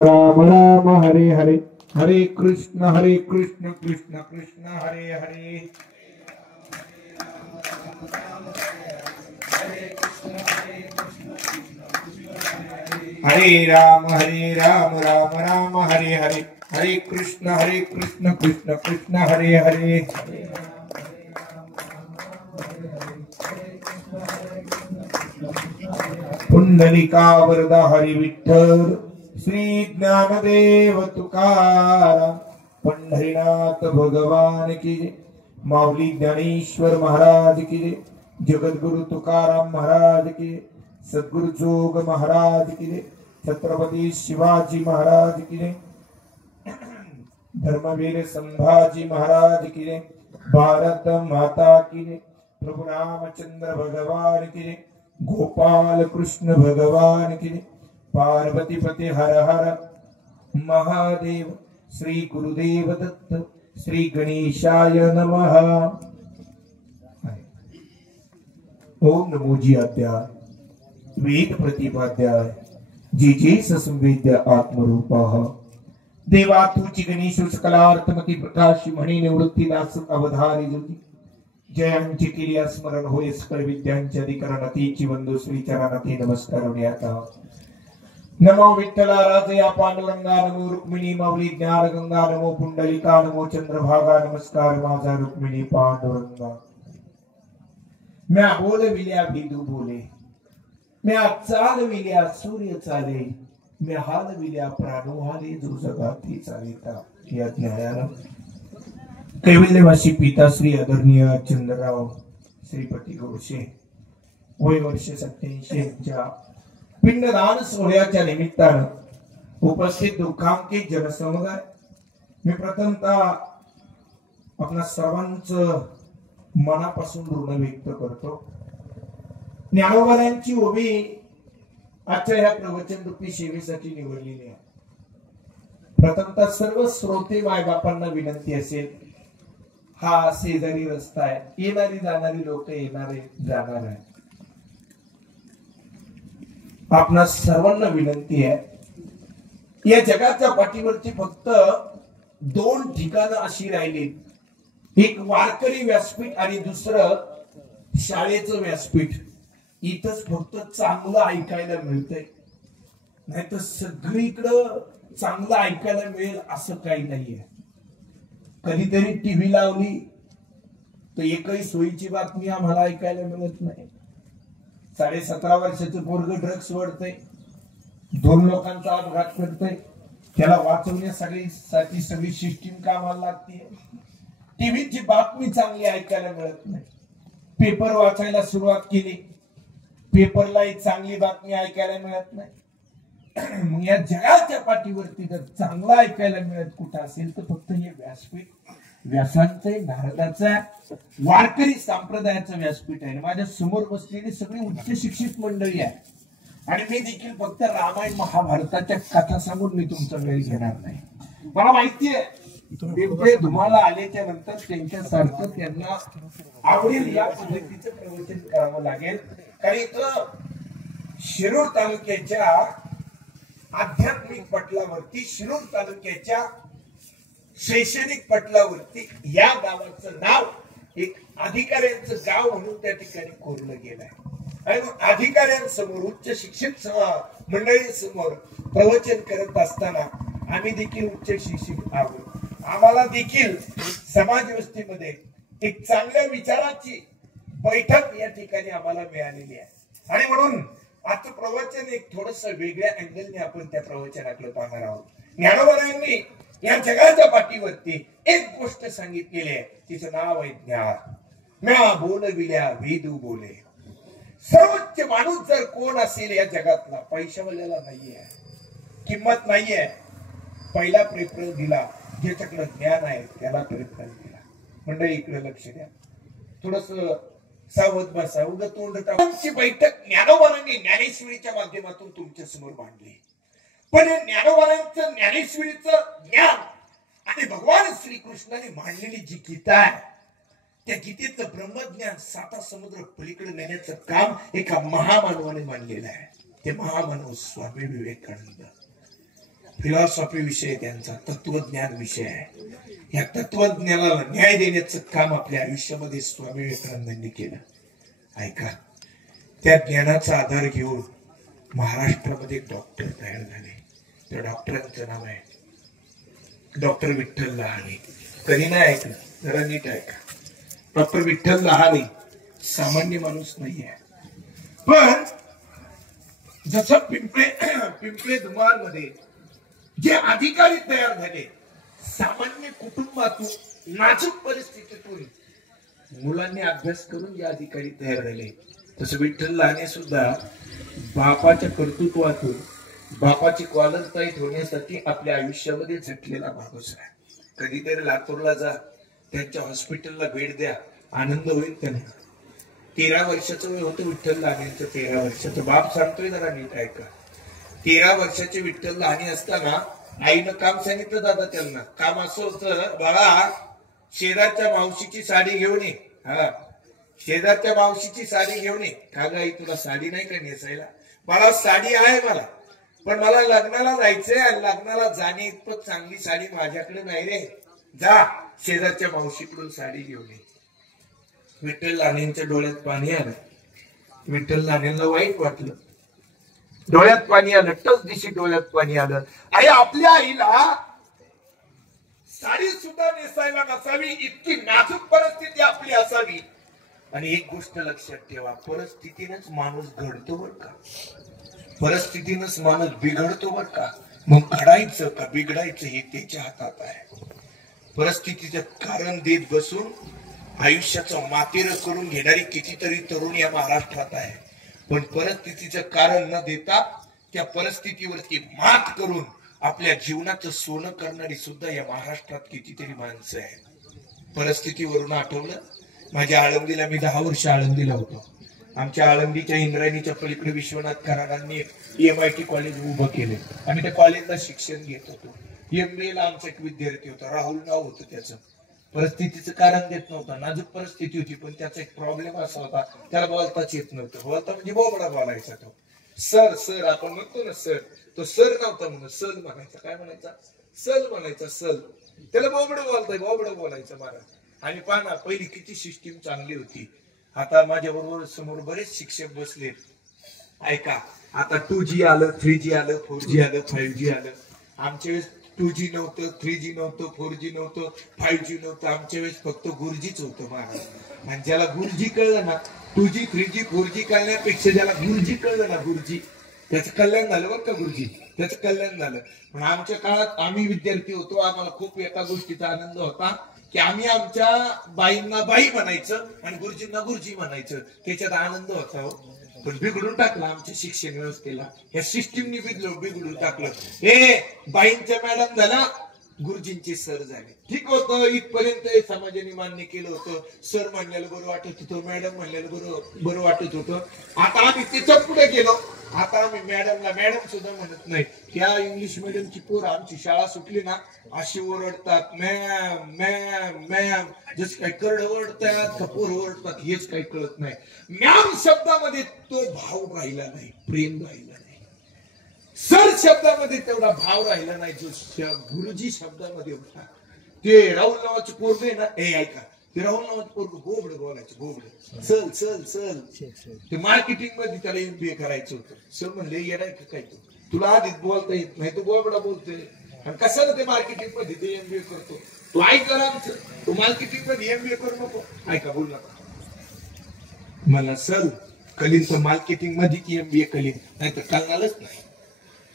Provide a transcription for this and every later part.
राम राम हरे हरे, हरे कृष्ण कृष्ण कृष्ण हरे हरे। हरे राम राम राम हरे हरे, हरे कृष्ण कृष्ण कृष्ण हरे हरे। पुंडलिका वरदा हरि विठ्ठल, श्री ज्ञानदेव तुकाराम, पंढरीनाथ भगवान की जय, माऊली ज्ञानेश्वर महाराज की जय, जगद्गुरु तुकाराम महाराज की जय, सद्गुरु जोग महाराज की जय, छत्रपती शिवाजी महाराज की जय, धर्मवीर संभाजी महाराज की जय, भारत माता की जय, प्रभु रामचंद्र भगवान की जय, गोपाल कृष्ण भगवान की जय, पार्वती पति हर हर महादेव, श्री गुरुदेव दत्त, श्री गणेशाय नमः। ओम नमो जी अध्याय, वेद प्रतिपाध्याय, जी जी संवेद्य आत्मरूपः, देवा तुझी गणेश सकलार्थमती प्रकाश म्हणे निवृत्ती दास अवधारी ज्योती, जयांची केली स्मरण होय सकळ विद्यांच्या अधिकरणतीची वंदो श्री चरणाती नमस्कार। नमो विठ्ठला राजया पांडुरंगा, नमो रुक्मिणी माऊली ज्ञान गंगा, नमो पुंडलिका, नमो चंद्रभागा, नमस्कार माझा रुक्मिणी पांडुरंगा। म्या बोल विल्या विदू बोले, म्या चाल विल्या सूर्य चाले, म्या हाल विल्या प्राणो हाले, जो जगाती चालिता। या ज्ञानानं कैवल्यवासी पिताश्री आदरणीय चंद्रराव श्रीपती गोडसे वय वर्ष 87 पिंडदान सोहळ्याच्या निमित्तानं उपस्थित दुःखांकित जनसमुदाय, मी प्रथमतः आपल्या सर्वांचं मनापासून ऋण व्यक्त करतो। ज्ञानोबांची ओवी आजच्या ह्या प्रवचन रूपी सेवेसाठी निवडलेली आहे। प्रथमतः सर्व श्रोते मायबापांना विनंती असेल, हा शेजारी रस्ता आहे, येणारी जाणारी लोक येणारे जाणार आहे, आपणा सर्वांना विनंती आहे, या जगाच्या पाठीवरची फक्त 2 ठिकाणं अशी राहिली, एक वारकरी व्यासपीठ आणि दुसरं शाळेचं व्यासपीठ। इथंच फक्त चांगलं ऐकायला मिळतंय, नाही तर सगळीकडं चांगलं ऐकायला मिळेल असं काही नाहीये। कधीतरी टीव्ही लावली तर एकही सोयीची बातमी आम्हाला ऐकायला मिळत नाही। 17.5 वर्षाचं पोरग ड्रग्स वडतंय, 2 लोकांचा अपघात घडतोय, त्याला वाचवण्यासाठी सगळी सिस्टीम कामाला लागते। टीव्हीची बातमी चांगली ऐकायला मिळत नाही। पेपर वाचायला सुरुवात केली, पेपरला एक चांगली बातमी ऐकायला मिळत नाही। मग या जगाच्या पाठीवरती जर चांगलं ऐकायला मिळत कुठं असेल तर फक्त हे व्यासपीठ, व्यासांचं भारताचा वारकरी संप्रदायाचं व्यासपीठ आहे। माझ्या समोर बसलेली सगळी उच्च शिक्षित मंडळी आहे आणि मी देखील फक्त रामायण महाभारताच्या कथा सांगून मी तुमचा वेळ घेणार नाही। मला माहितीये ते तुम्हाला आल्याच्या नंतर त्यांच्यासारखं त्यांना आवडेल या पद्धतीचं प्रवचन करावं लागेल, कारण इथं शिरूर तालुक्याच्या आध्यात्मिक पटलावरती, शिरूर तालुक्याच्या शैक्षणिक पटलावरती या गावाचं नाव एक अधिकाऱ्यांचं गाव म्हणून त्या ठिकाणी कोरलं गेलंय। आणि अधिकाऱ्यांसमोर, उच्च शिक्षित मंडळी समोर प्रवचन करत असताना आम्ही देखील उच्च शिक्षित आहोत, आम्हाला देखील समाज व्यवस्थेमध्ये एक चांगल्या विचाराची बैठक या ठिकाणी आम्हाला मिळालेली आहे। आणि म्हणून आजचं प्रवचन एक थोडस वेगळ्या अँगलने आपण त्या प्रवचनाकडे पाहणार आहोत। ज्ञानोबांनी या जगाच्या पाठीवरती एक गोष्ट सांगितलेली आहे, तिचं नाव आहे ज्ञान। म्या बोलविल्या वेदू बोले। सर्वोच्च माणूस जर कोण असेल या जगातला, पैशावाल्याला नाहीये, किंमत नाहीये, पहिला प्रेफरन्स दिला ज्याच्याकडे ज्ञान आहे त्याला प्रेफरन्स दिला। मंडळी इकडे लक्ष द्या, थोडस सावध बसा। उगा तोंड टाकून बैठक ज्ञानोबांनी ज्ञानेश्वरीच्या माध्यमातून तुमच्या समोर मांडली, पण ज्ञानोबांचं ज्ञानेश्वरीचं ज्ञान आणि भगवान श्रीकृष्णाने मांडलेली जी गीता आहे, त्या गीतेचं ब्रह्मज्ञान 7 समुद्र पलीकडे नेण्याचं काम एका महामानवाने मानलेलं आहे। ते महामानव स्वामी विवेकानंद। फिलॉसॉफी विषय त्यांचा तत्वज्ञान विषय आहे. या तत्वज्ञानाला न्याय देण्याचं काम आपल्या आयुष्यामध्ये स्वामी विवेकानंदांनी केलं. ऐका, त्या ज्ञानाचा आधार घेऊन महाराष्ट्रामध्ये डॉक्टर तयार झाले. त्या डॉक्टरांचं नाव आहे डॉक्टर विठ्ठल लहाने. कधी नाही ऐकलं, जरा नीट ऐका. डॉक्टर विठ्ठल लहाने सामान्य माणूस नाही आहे. पण जसं पिंपळे धुमार मध्ये जे अधिकारी तयार झाले, सामान्य कुटुंबातून नाजूक परिस्थितीतून मुलांनी अभ्यास करून जे अधिकारी तयार झाले, तसं विठ्ठल लहाने सुद्धा बापाच्या कर्तृत्वातून बापाची कॉलरताईत होण्यासाठी आपल्या आयुष्यामध्ये झटलेला माणूस आहे. कधीतरी लातूरला जा, त्यांच्या हॉस्पिटलला भेट द्या, आनंद होईल त्यांना. 13 वर्षाचं वय होतं विठ्ठल लहानेचं. 13 वर्षाचं. बाप सांगतोय जरा नीट ऐका. 13 वर्षाचे विठ्ठल लहाने असताना आईनं काम सांगितलं दादा त्यांना. काम असं होतं, बाळा शेजारच्या मावशीची साडी घेऊन ये. हा, शेजारच्या मावशीची साडी घेऊन ये. का ग आई, तुला साडी नाही का नेसायला? बाळा साडी आहे मला, पण मला लग्नाला जायचंय आणि लग्नाला जाणे इतपत चांगली साडी माझ्याकडे नाही रे. जा शेजारच्या मावशीकडून साडी घेऊन ये. विठ्ठल लहानेंच्या डोळ्यात पाणी आलं. विठ्ठल लहानेंना वाईट वाटलं. डोळ्यात पाणी आलं, टच दिशी डोळ्यात पाणी आलं. आई, आपल्या आईला साडी सुद्धा नेसायला नसावी, इतकी नाजूक परिस्थिती आपली असावी. आणि एक गोष्ट लक्षात ठेवा, परिस्थितीनंच माणूस घडतो बर का. परिस्थितीनंच माणूस बिघडतो बर का. मग घडायचं का बिघडायचं हे त्याच्या हातात आहे. परिस्थितीचं कारण देत बसून आयुष्याचं मातेरं करून घेणारी कितीतरी तरुण या महाराष्ट्रात आहे. पण परिस्थितीचं कारण न देता त्या परिस्थितीवरती मात करून आपल्या जीवनाचं सोनं करणारी सुद्धा या महाराष्ट्रात कितीतरी माणसं आहेत. परिस्थितीवरून आठवलं, माझ्या आळंदीला, मी 10 वर्ष आळंदीला होतो. आमच्या आळंदीच्या इंद्रायणीच्या पलीकडे विश्वनाथ कराडांनी MIT कॉलेज उभं केले. आम्ही त्या कॉलेजला शिक्षण घेत होतो. MBA ला आमचा एक विद्यार्थी होता, राहुल नाव होतं त्याचं. परिस्थितीचं कारण देत नव्हता, नाजूक परिस्थिती होती, पण त्याचा एक प्रॉब्लेम असा होता, त्याला बोलताच येत नव्हतं. बोलता म्हणजे बोबडा बोलायचा तो. सर सर आपण म्हणतो ना सर, तो सर नव्हता म्हणून सल म्हणायचा. काय म्हणायचा? सल म्हणायचा, सल. त्याला बोबडं बोलायचं महाराज. आणि पाना पहिली किती सिस्टीम चांगली होती. आता माझ्या बरोबर समोर बरेच शिक्षक बसलेत. ऐका, आता 2G आलं, 3G आलं, 4G आलं, 5G आलं. आमच्या वेळेस 2G नव्हतं, 3G नव्हतं, 4G नव्हतं, 5G नव्हतं. आमच्या वेळेस फक्त गुरुजीच होतं महाराज. आणि ज्याला गुरुजी कळलं ना, 2G 3G 4G कळण्यापेक्षा ज्याला गुरुजी कळलं ना, गुरुजी, त्याचं कल्याण झालं बरं का. गुरुजी त्याचं कल्याण झालं. पण आमच्या काळात आम्ही विद्यार्थी होतो, आम्हाला खूप एका गोष्टीचा आनंद होता की आम्ही आमच्या बाईंना बाई म्हणायचं आणि गुरुजींना गुरुजी म्हणायचं. त्याच्यात आनंद होता. पण बिघडून टाकलं आमच्या शिक्षण व्यवस्थेला. या सिस्टीमनी बिघडून टाकलं. बाईंच्या मॅडम झाला, गुरुजींचे सर झाले. ठीक होतं, इथपर्यंत समाजाने मान्य केलं होतं. सर म्हणलेलं बरं वाटत होतं, मॅडम म्हणलेलं बरं वाटत होतं. आता आम्ही त्याच्यात पुढे गेलो. आता आम्ही मॅडमला मॅडम सुद्धा म्हणत नाही. त्या इंग्लिश मिडियमची पोरं आमची शाळा सुटली ना, अशी ओरडतात, मॅम मॅम मॅम. जसं काही करड ओरडतात का पोरं ओरडतात हेच काही कळत नाही. मॅम शब्दामध्ये तो भाव राहिला नाही, प्रेम राहिला नाही. सर शब्दामध्ये तेवढा भाव राहिला नाही जो गुरुजी शब्दामध्ये होता. ते राहुल नावाचे पोरगे ना, ऐका, ते राहुल नावाचे पोरग बोबड बोलायचे, बोबड. चल चल चल. ते मार्केटिंग मध्ये त्याला MBA करायचं होतं. सर म्हणले येणार काय तुला आधीच बोलता येत नाही, तू बोबडा बोलतोय. आणि कशाला ते मार्केटिंग मध्ये ते MBA करतो? तू ऐक आमचं, तू मार्केटिंग मध्ये MBA करू नको. ऐका, बोल नका मला. सर कलीन तर मार्केटिंग मध्ये MBA कलीन, नाही तर कळणारच नाही.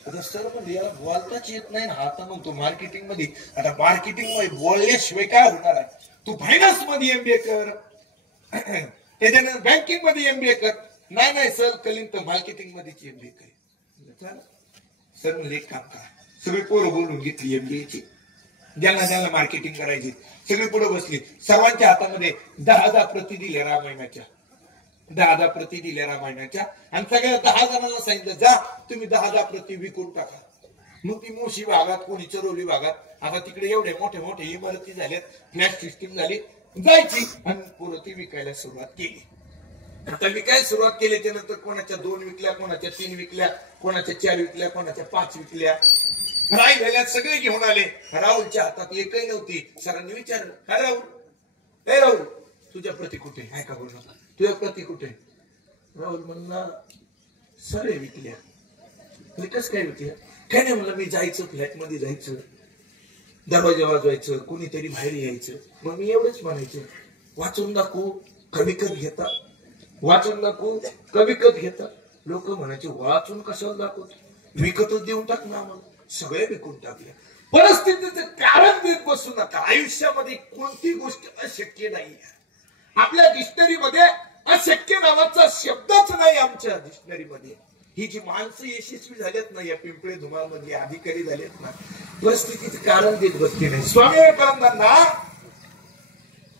आता सर म्हणजे याला बोलताच येत नाही ना, आता मग तो मार्केटिंग मध्ये. आता मार्केटिंग मध्ये बोलल्याशिवाय काय होणार आहे? तू फायनान्स मध्ये MBA कर, त्याच्यानंतर बँकिंग मध्ये MBA कर. नाही सर कलीन तर मार्केटिंग मध्येच MBA कर. सर म्हणजे एक काम करा, सगळी पोरं बोलून घेतली MBA ची, ज्यांना मार्केटिंग करायची सगळी पुढे बसली. सर्वांच्या हातामध्ये 10,000 प्रती दिल्या रामायणाच्या. 10,000 प्रती दिल्या रामायणाच्या. आणि सगळ्या 10 जणांना सांगितलं, जा तुम्ही 10,000 प्रती विकून टाका. मग ती मोशी भागात, कोणी चरोली भागात, आता तिकडे एवढे मोठे मोठे इमारती झाल्यात, फ्लॅट सिस्टीम झाली, जायची आणि पुढे ती विकायला सुरुवात केली. आता विकायला सुरुवात केली त्यानंतर कोणाच्या 2 विकल्या, कोणाच्या 3 विकल्या, कोणाच्या 4 विकल्या, कोणाच्या 5 विकल्या. राहिलेल्या सगळे घेऊन आले. राहुलच्या हातात एकही नव्हती. सरांनी विचारलं, काय राहुल, हे राहुल तुझ्या प्रती कुठे? काय का बोललो, तुझ्या प्रती कुठे? राहुल म्हणला, सर आहे विकल्या. कस काय विकल्या? काय नाही म्हणलं, मी जायचं फ्लॅट मध्ये जायचं, दरवाजा वाजवायचं, कुणीतरी बाहेर यायचं, मग मी एवढंच म्हणायचं, वाचून दाखवू का विकत घेता, वाचून दाखवू का विकत घेता. लोक म्हणायचे, वाचून कशाला दाखवतो, विकतच देऊन टाक ना. मग सगळे विकून टाकले. परिस्थितीचं कारण देत बसू नका. आयुष्यामध्ये कोणती गोष्ट अशक्य नाही. आपल्या डिक्शनरीमध्ये अशक्य नावाचा शब्दच नाही. आमच्या डिक्शनरीमध्ये ही जी माणसं यशस्वी झालेत ना, या पिंपळे धुमाळमधले अधिकारी झालेत ना, परिस्थितीचं कारण देत बसते नाही. स्वामी विवेकानंदांना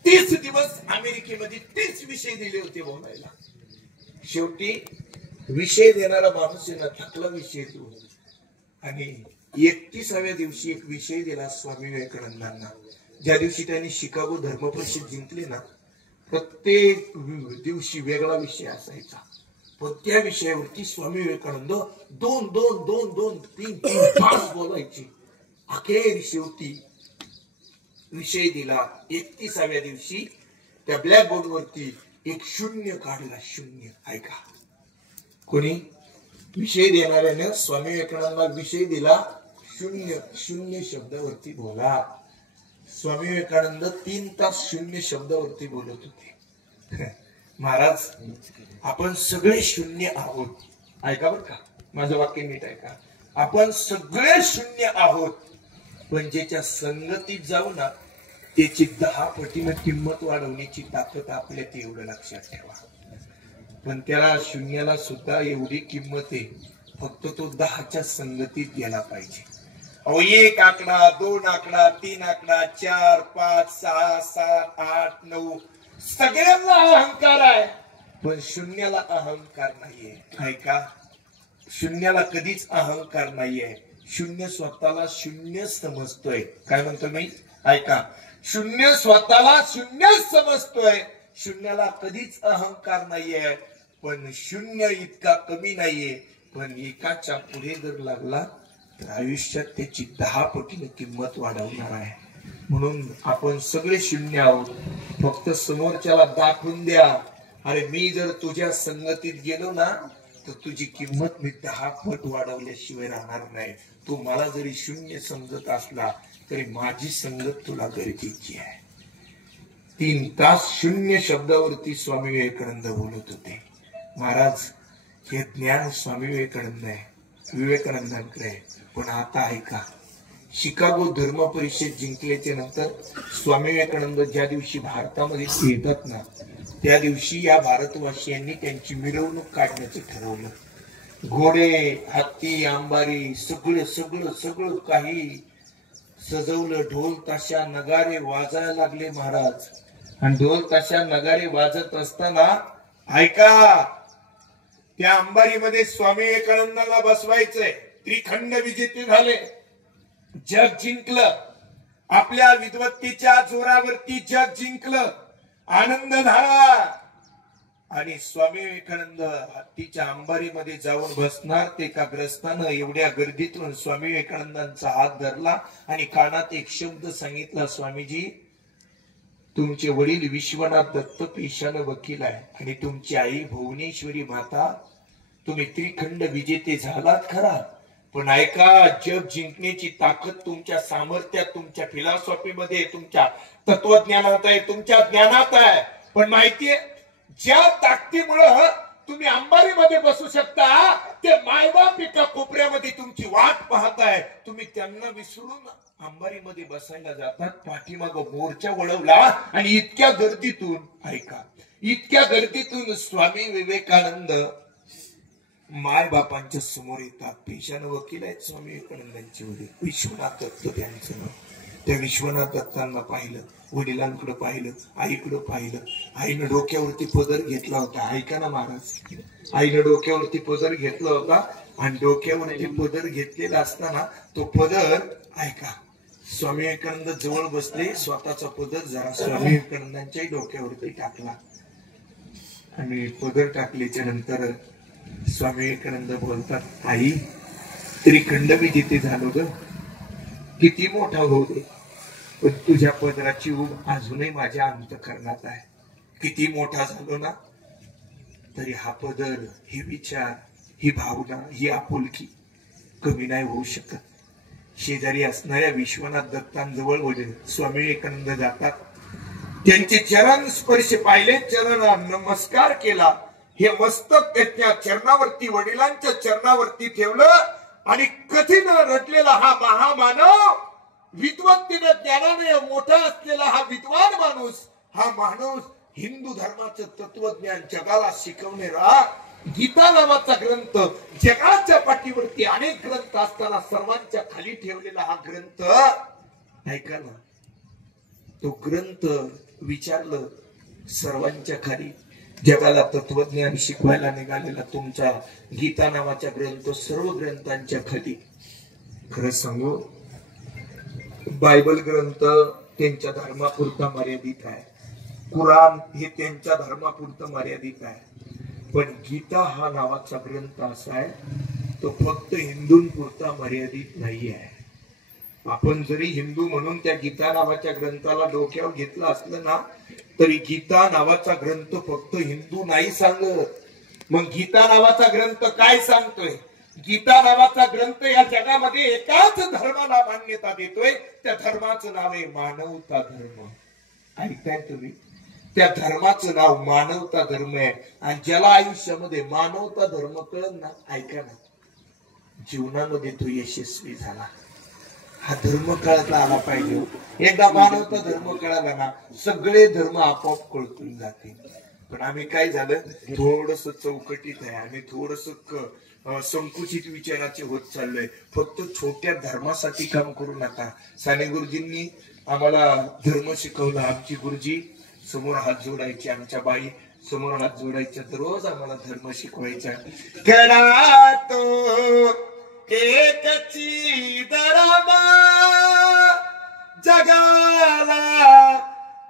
30 दिवस अमेरिकेमध्ये 30 विषय दिले होते बोलायला. शेवटी विषय देणारा माणूस यांना थकला विषय देऊ, आणि 31व्या दिवशी एक विषय दिला स्वामी विवेकानंदांना. ज्या दिवशी त्यांनी शिकागो धर्म परिषद जिंकली ना, प्रत्येक दिवशी वेगळा विषय असायचा. पण त्या विषयावरती स्वामी विवेकानंद 2-2-2-2-3-3 तास बोलायचे. अखेर शेवटी विषय दिला. 31व्या दिवशी त्या ब्लॅक बोर्ड वरती एक शून्य काढला. शून्य. ऐका, कोणी विषय देणाऱ्याने स्वामी विवेकानंदाला विषय दिला. शून्य. शून्य शब्दावरती बोला. स्वामी विवेकानंद 3 तास शून्य शब्दावरती बोलत होते. महाराज, आपण सगळे शून्य आहोत. ऐका बर का, माझं वाक्य नीट ऐका. आपण सगळे शून्य आहोत, पण ज्याच्या संगतीत जाऊ ना, त्याची 10 पटीने किंमत वाढवण्याची ताकद आपल्यात, एवढं लक्षात ठेवा. पण त्याला शून्याला सुद्धा एवढी किंमत आहे, फक्त तो 10च्या संगतीत गेला पाहिजे. अहो, 1 आकडा, 2 आकडा, 3 आकडा, 4, 5, 6, 7, 8, 9 सगळ्यांना अहंकार आहे, पण शून्याला अहंकार नाहीये. ऐका, शून्याला कधीच अहंकार नाहीये. शून्य स्वतःला शून्य समजतोय. काय म्हणतो मी? ऐका, शून्य स्वतःला शून्य समजतोय. शून्याला कधीच अहंकार नाहीये, पण शून्य इतका कमी नाहीये. पण एकाच्या पुढे जर लागला तर आयुष्यात त्याची 10 पटीने किंमत वाढवणार आहे. म्हणून आपण सगळे शून्य आहोत. फक्त समोरच्याला दाखवून द्या, अरे मी जर तुझ्या संगतीत गेलो ना, तर तुझी किंमत मी 10 पट वाढवल्याशिवाय राहणार नाही. तू मला जरी शून्य समजत असला तरी माझी संगत तुला गरजेची आहे. 3 तास शून्य शब्दावरती स्वामी विवेकानंद बोलत होते. महाराज, हे ज्ञान स्वामी विवेकानंदांकडे आहे. पण आता ऐका, शिकागो धर्म परिषद जिंकल्याच्या नंतर स्वामी विवेकानंद ज्या दिवशी भारतामध्ये येतात ना, त्या दिवशी या भारतवासियांनी त्यांची मिरवणूक काढण्याचं ठरवलं. घोडे, हत्ती, अंबारी सगळं सगळं सगळं काही सजवलं. ढोल ताशा नगारे वाजायला लागले महाराज. आणि ढोल ताशा नगारे वाजत असताना ऐका, त्या अंबारीमध्ये स्वामी विवेकानंदाला बसवायचंय. त्रिखंड विजेते झाले, जग जिंकलं. आपल्या विद्वत्तेच्या जोरावरती जग जिंकलं. आनंद झाला. आणि स्वामी विवेकानंद हत्तीच्या अंबारीमध्ये जाऊन बसणार. ते एका ग्रस्तानं एवढ्या गर्दीतून स्वामी विवेकानंदांचा हात धरला आणि कानात एक शब्द सांगितला, स्वामीजी, तुमचे वडील विश्वनाथ दत्त पेशानं वकील आहे आणि तुमची आई भुवनेश्वरी माता. तुम्ही त्रिखंड विजेते झालात खरा, पण ऐका, जग जिंकण्याची ताकद तुमच्या सामर्थ्यात, तुमच्या फिलॉसॉफीमध्ये, तुमच्या तत्वज्ञानात आहे, तुमच्या ज्ञानात आहे. पण माहितीये, ज्या ताकदीमुळं तुम्ही अंबारीमध्ये बसू शकता, ते मायबाप एका कोपऱ्यामध्ये तुमची वाट पाहताय. तुम्ही त्यांना विसरून अंबारीमध्ये बसायला जातात. पाठीमाग मोर्चा वळवला आणि इतक्या गर्दीतून, ऐका, इतक्या गर्दीतून स्वामी विवेकानंद माय बापांच्या समोर येतात. पेशानं वकील आहेत स्वामी विवेकानंदांचे वडील, विश्वनाथ दत्त त्यांचं नाव. त्या विश्वनाथ दत्तांना पाहिलं, वडिलांकडे पाहिलं, आईकडे पाहिलं. आईनं डोक्यावरती पदर घेतला होता. ऐका ना महाराज, आईनं डोक्यावरती पदर घेतला होता. आणि डोक्यावरती पदर घेतलेला असताना तो पदर, ऐका, स्वामी विवेकानंद जवळ बसले. स्वतःचा पदर जरा स्वामी विवेकानंदांच्याही डोक्यावरती टाकला. आणि पदर टाकल्याच्या नंतर स्वामी विवेकानंद बोलतात, आई, त्रिखंड विजेते झालो ग. किती मोठा होऊ दे, पण तुझ्या पदराची ऊब अजूनही माझ्या अंतःकरणात आहे. किती मोठा झालो ना तरी हा पदर, हे विचार, ही भावना, ही आपुलकी कमी नाही होऊ शकत. शेजारी असणाऱ्या विश्वनाथ दत्तांजवळ वडील स्वामी विवेकानंद जातात. त्यांचे चरण स्पर्श पाहिले, चरण नमस्कार केला. हे मस्तक त्या चरणावरती, वडिलांच्या चरणावरती ठेवलं आणि कठीण रटलेला हा महामानव, विद्वत्तेने ज्ञानाने मोठा असलेला हा विद्वान माणूस, हा माणूस हिंदू धर्माचं तत्वज्ञान जगाला शिकवणारा गीता नावाचा ग्रंथ, जगाच्या पाठीवरती अनेक ग्रंथ असताना सर्वांच्या खाली ठेवलेला हा ग्रंथ, ऐका ना, तो ग्रंथ विचारलं सर्वांच्या खाली, जगाला तत्वज्ञान शिकवायला निघालेला तुमचा गीता नावाचा ग्रंथ सर्व ग्रंथांच्या खाली. खरं सांगू, बायबल ग्रंथ त्यांच्या धर्मापुरता मर्यादित आहे, कुराण हे त्यांच्या धर्मापुरतं मर्यादित आहे, पण गीता हा नावाचा ग्रंथ असा आहे तो फक्त हिंदूंपुरता मर्यादित नाही आहे. आपण जरी हिंदू म्हणून त्या गीता नावाच्या ग्रंथाला डोक्यावर घेतलं असलं ना तरी गीता नावाचा ग्रंथ फक्त हिंदू नाही सांगत. मग गीता नावाचा ग्रंथ काय सांगतोय? गीता नावाचा ग्रंथ या जगामध्ये एकाच धर्माला मान्यता देतोय, त्या धर्माचं नाव आहे मानवता धर्म. ऐकताय तुम्ही? त्या धर्माचं नाव मानवता धर्म आहे. आणि ज्याला आयुष्यामध्ये मानवता धर्म कळलं ना, ऐका ना, जीवनामध्ये तो यशस्वी झाला. हा धर्म कळता आला पाहिजे. एकदा मानवता धर्म कळाला ना सगळे धर्म आपोआप कळतून जातील. पण आम्ही काय झालं, थोडस चौकटीत आहे, आम्ही थोडस संकुचित विचाराचे होत चाललोय. फक्त छोट्या धर्मासाठी काम करू नका. साने गुरुजींनी आम्हाला धर्म शिकवला. आमची गुरुजी समोर हात जोडायचे, आमच्या बाई समोर हात जोडायच्या, तर रोज आम्हाला धर्म शिकवायचा. करा तो एकची धर्म जगाला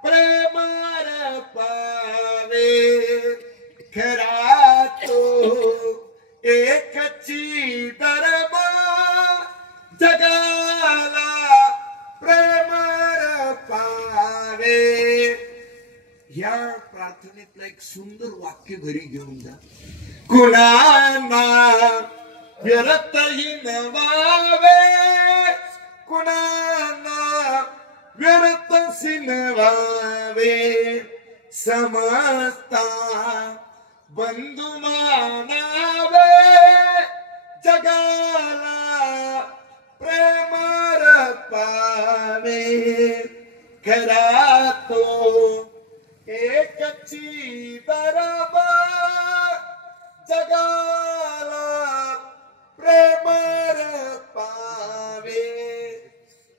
प्रेमार पावे, खरा तो एकची धर्म जगाला प्रेमार पावे. या प्रार्थनेतलं एक सुंदर वाक्य घरी घेऊन जा. कुणाना व्यर्थही नवावे, कुणाना व्यर्थसी नवावे, समजता बंधू मानावे, जगाला प्रेमार पावे, खरा तो एकची बरोबर जगाला प्रेमार पावे.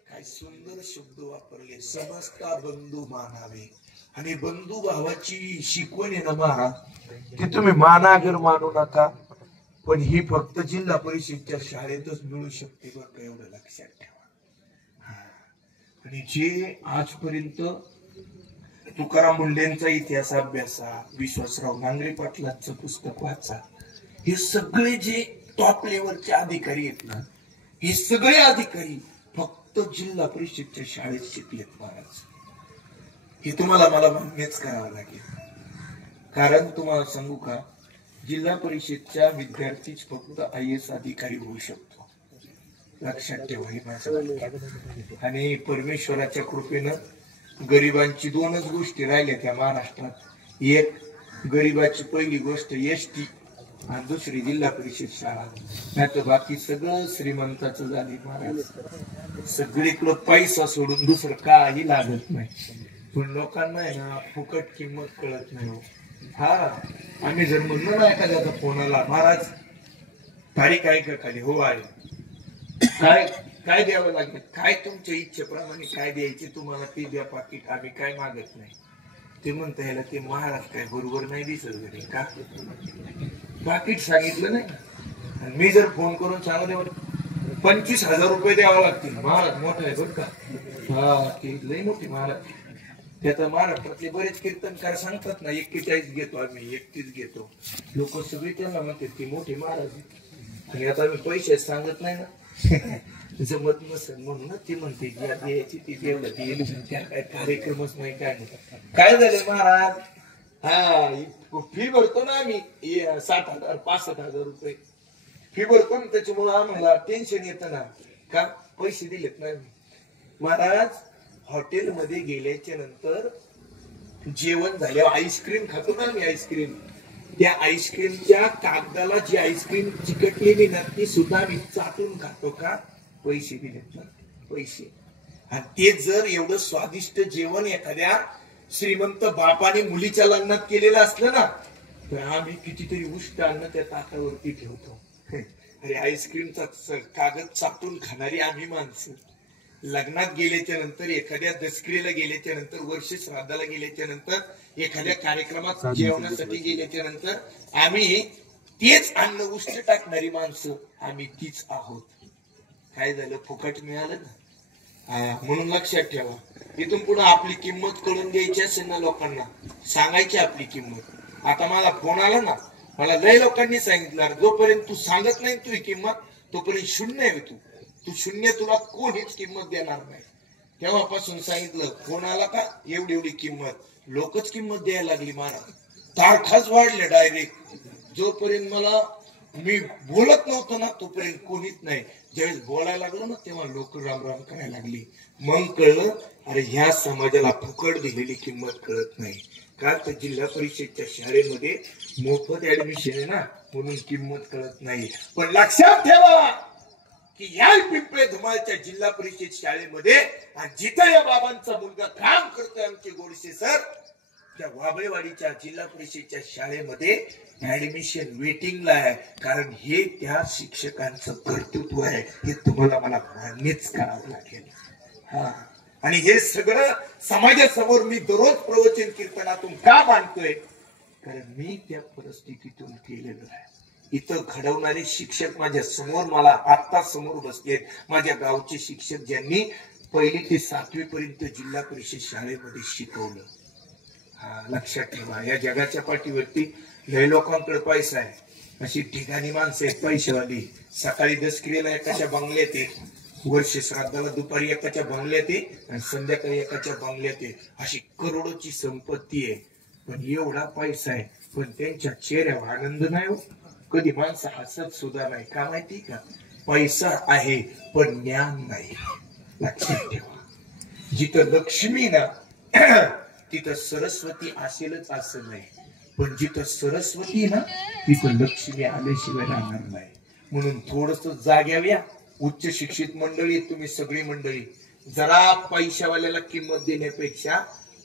काय सुंदर शब्द वापरले, समजता बंधू मानावे. आणि बंधू भावाची शिकवण आहे ना महाराज, की तुम्ही मानागर मानू नका, पण ही फक्त जिल्हा परिषदच्या शाळेतच मिळू शकते बरं का, एवढं लक्षात ठेवा. आणि जे आजपर्यंत तुकाराम मुंडेंचा इतिहास अभ्यासा, विश्वासराव नांगरे पाटलांचं पुस्तक वाचा, हे सगळे जे टॉप लेवलचे अधिकारी आहेत ना, हे सगळे अधिकारी फक्त जिल्हा परिषदच्या शाळेत शिकलेत महाराज. हे तुम्हाला मला मान्यच करावं लागेल. कारण तुम्हाला सांगू का, जिल्हा परिषदच्या विद्यार्थीच फक्त IAS अधिकारी होऊ शकतो. लक्षात ठेवा हे माझं. आणि परमेश्वराच्या कृपेनं गरिबांची दोनच गोष्टी राहिल्या त्या महाराष्ट्रात. एक, गरिबाची पहिली गोष्ट एसटी आणि दुसरी जिल्हा परिषद शाळा. नाही तर बाकी सगळं श्रीमंताचं झाले महाराज. सगळीकडं पैसा सोडून दुसरं काही लागत नाही. पण लोकांना आहे ना फुकट किंमत कळत नाही. हा, आम्ही जर म्हणलो ना एखाद्याचा फोन आला, महाराज तारीख आहे का खाली? हो आहे. काय काय द्यावं लागेल? काय तुमच्या इच्छेप्रमाणे काय द्यायचे तुम्हाला ते द्या पाकिट, आम्ही काय मागत नाही. ते म्हणता यायला ते महाराज काय बरोबर नाही दिसत घरी का? पाकिट सांगितलं नाही. आणि मी जर फोन करून सांगले 25,000 रुपये द्यावं लागतील. महाराज मोठा आहे बरं का. हा, ते लई मोठी महाराज. त्याचा महाराष्ट्रातले बरेच कीर्तनकार सांगतात ना 41 घेतो आम्ही, 31 घेतो. लोक सगळे त्यांना म्हणतात की मोठे महाराज. आणि आता मी पैसे सांगत नाही ना. जमत नसेल म्हणून ती म्हणते की आता याची ती देवलं ती येईल त्या काय कार्यक्रमच नाही काय नाही. काय झालं महाराज, हा फी भरतो ना आम्ही 60,000 65,000 रुपये फी भरतो ना, त्याच्यामुळे आम्हाला टेन्शन येतं ना, का पैसे दिलेत ना. महाराज हॉटेलमध्ये गेल्याच्या नंतर जेवण झाल्यावर आईस्क्रीम खातो ना आम्ही, आईस्क्रीम, त्या आईस्क्रीमच्या कागदाला जी आईस्क्रीम चिकटलेली ना ती सुद्धा मी चाटून खातो. का पैसे दिलेत ना, पैसे. आणि ते जर एवढं स्वादिष्ट जेवण एखाद्या श्रीमंत बापाने मुलीच्या लग्नात केलेलं असलं ना, तर आम्ही कितीतरी उष्ट अन्न त्या ताटावरती ठेवतो. अरे आईस्क्रीमचा कागद चाटून खाणारी आम्ही माणसं, लग्नात गेल्याच्या नंतर, एखाद्या दसक्रियेला गेल्याच्या नंतर, वर्ष श्राद्धाला गेल्याच्या नंतर, एखाद्या कार्यक्रमात जेवणासाठी गेल्याच्या नंतर आम्ही तेच अन्न उष्ट टाकणारी माणसं आम्ही तीच आहोत. काय झालं, फुकट मिळालं ना. म्हणून लक्षात ठेवा, इथून पुढे आपली किंमत कळून द्यायची असेल ना लोकांना, सांगायची आपली किंमत. आता मला फोन आला ना, मला लय लोकांनी सांगितलं, जोपर्यंत तू सांगत नाही तुझी किंमत तोपर्यंत शून्य आहे, तू शून्य, तुला कोणीच किंमत देणार नाही. तेव्हापासून सांगितलं, फोन आला का एवढी एवढी किंमत, लोकच किंमत द्यायला लागली. महाराज तारखाच वाढले डायरेक्ट. जोपर्यंत मला मी बोलत नव्हतो ना तोपर्यंत कोणीच नाही, ज्यावेळेस बोलायला लागलो ना तेव्हा लोक राम राम करायला लागली. मग कळलं, अरे ह्या समाजाला फुकट दिलेली किंमत कळत नाही. का तर जिल्हा परिषदच्या शाळेमध्ये मोफत ऍडमिशन आहे ना, म्हणून किंमत कळत नाही. पण लक्षात ठेवा की या पिंपळे धुमाळच्या जिल्हा परिषद शाळेमध्ये जिथं या बाबांचा मुलगा काम करतोय आमचे गोडसे सर, त्या वाबळेवाडीच्या जिल्हा परिषदच्या शाळेमध्ये ऍडमिशन वेटिंगला आहे. कारण हे त्या शिक्षकांचं कर्तृत्व आहे, हे तुम्हाला मला मान्यच करावं लागेल. हा, आणि हे सगळं समाजासमोर मी दररोज प्रवचन कीर्तनातून का मांडतोय, कारण मी त्या परिस्थितीतून केलेलं आहे. इथं घडवणारे शिक्षक माझ्या समोर, मला आता समोर बसलेत, माझ्या गावचे शिक्षक, ज्यांनी 1ली ते 7वी पर्यंत जिल्हा परिषद शाळेमध्ये शिकवलं. हा, लक्षात ठेवा, या जगाच्या पाठीवरती लय लोकांकडे पैसा आहे, अशी ठिकाणी माणसं आहेत पैशावाली. सकाळी दसक्रियेला एकाच्या बंगल्यात आहे, वर्ष श्राद्धाला दुपारी एकाच्या बंगल्यात आहे, आणि संध्याकाळी एकाच्या बंगल्यात आहे. अशी करोडोची संपत्ती आहे. पण एवढा पैसा आहे, पण त्यांच्या चेहऱ्यावर आनंद नाही हो, कधी माणसं हसत सुद्धा नाही. का माहिती का, पैसा आहे पण ज्ञान नाही. लक्षात ठेवा, जिथं लक्ष्मी ना तिथं सरस्वती असेलच असं नाही, पण जिथं सरस्वती ना तिथं लक्ष्मी आल्याशिवाय राहणार नाही. म्हणून थोडस जाग्याव्या उच्च शिक्षित मंडळी, तुम्ही सगळी मंडळी, जरा पैशावाल्याला किंमत देण्यापेक्षा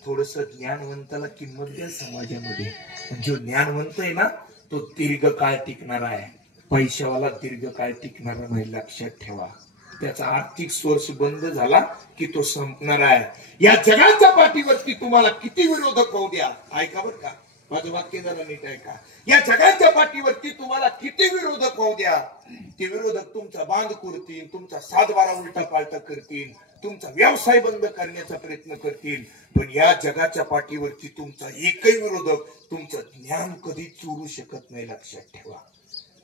थोडस ज्ञानवंताला किंमत द्या समाजामध्ये. जो ज्ञानवंत आहे ना तो दीर्घकाळ टिकणारा आहे, पैशावाला दीर्घकाळ टिकणारा नाही. लक्षात ठेवा, त्याचा आर्थिक सोर्स बंद झाला की तो संपणार आहे. या जगाच्या पाठीवरती तुम्हाला किती विरोधक होऊ द्या, ऐका बरं का, माझं वाक्य जरा नीट ऐका. या जगाच्या पाठीवरती तुम्हाला किती विरोधक होऊ द्या, ते विरोधक तुमचा बांध करतील, तुमचा 7-12 उलटा पालटा करतील, तुमचा व्यवसाय बंद करण्याचा प्रयत्न करतील, पण या जगाच्या पाठीवरती तुमचा एकही विरोधक तुमचं ज्ञान कधी चोरू शकत नाही. लक्षात ठेवा,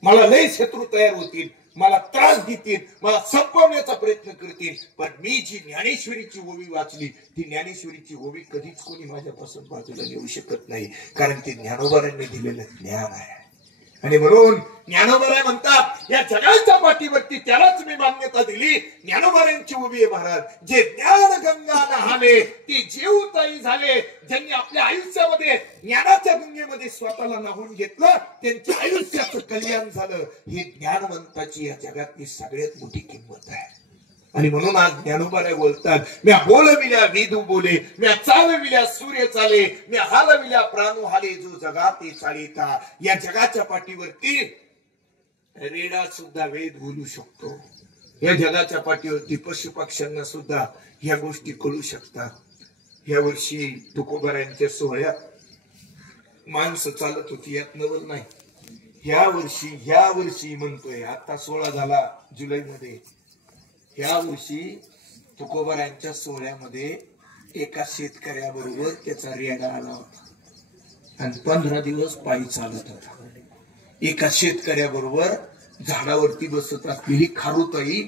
मला लय शत्रू तयार होतील, मला त्रास देतील, मला संपवण्याचा प्रयत्न करतील, पण मी जी ज्ञानेश्वरीची ओवी वाचली, ती ज्ञानेश्वरीची ओवी कधीच कोणी माझ्यापासून बाजूला नेऊ शकत नाही, कारण ते ज्ञानोबांनी दिलेलं ज्ञान आहे. आणि म्हणून ज्ञानोबा म्हणतात, या जगाच्या पाठीवरती त्यालाच मी मान्यता दिली. ज्ञानोबांची उभी आहे महाराज, जे ज्ञान गंगा नहाले ते जेवताई झाले. ज्यांनी आपल्या आयुष्यामध्ये ज्ञानाच्या गंगेमध्ये स्वतःला न्हावून घेतलं, त्यांच्या आयुष्याचं कल्याण झालं. ही ज्ञानवंताची या जगातली सगळ्यात मोठी किंमत आहे. आणि म्हणून आज ज्ञानोबा बोलतात, म्या बोलविल्या विदू बोले, म्या चालविल्या सूर्य चाले, म्या हालविल्या प्राणू हाले, जो जगाते चालिता. या जगाच्या पाठीवरती रेडा सुद्धा वेद बोलू शकतो. या जगाच्या पाठीवरती पशु पक्ष्यांना सुद्धा ह्या गोष्टी कळू शकतात. या वर्षी तुकोबारायांच्या सोहळ्यात माणसं चालत होती, यात नवल नाही. ह्या वर्षी म्हणतोय, आता 16 झाला जुलैमध्ये, या वर्षी तुकोबारायांच्या सोहळ्यामध्ये एका शेतकऱ्याबरोबर त्याचा रेडा आला होता आणि 15 दिवस पायी चालत होता. एका शेतकऱ्याबरोबर झाडावरती बसत असलेली खारुताई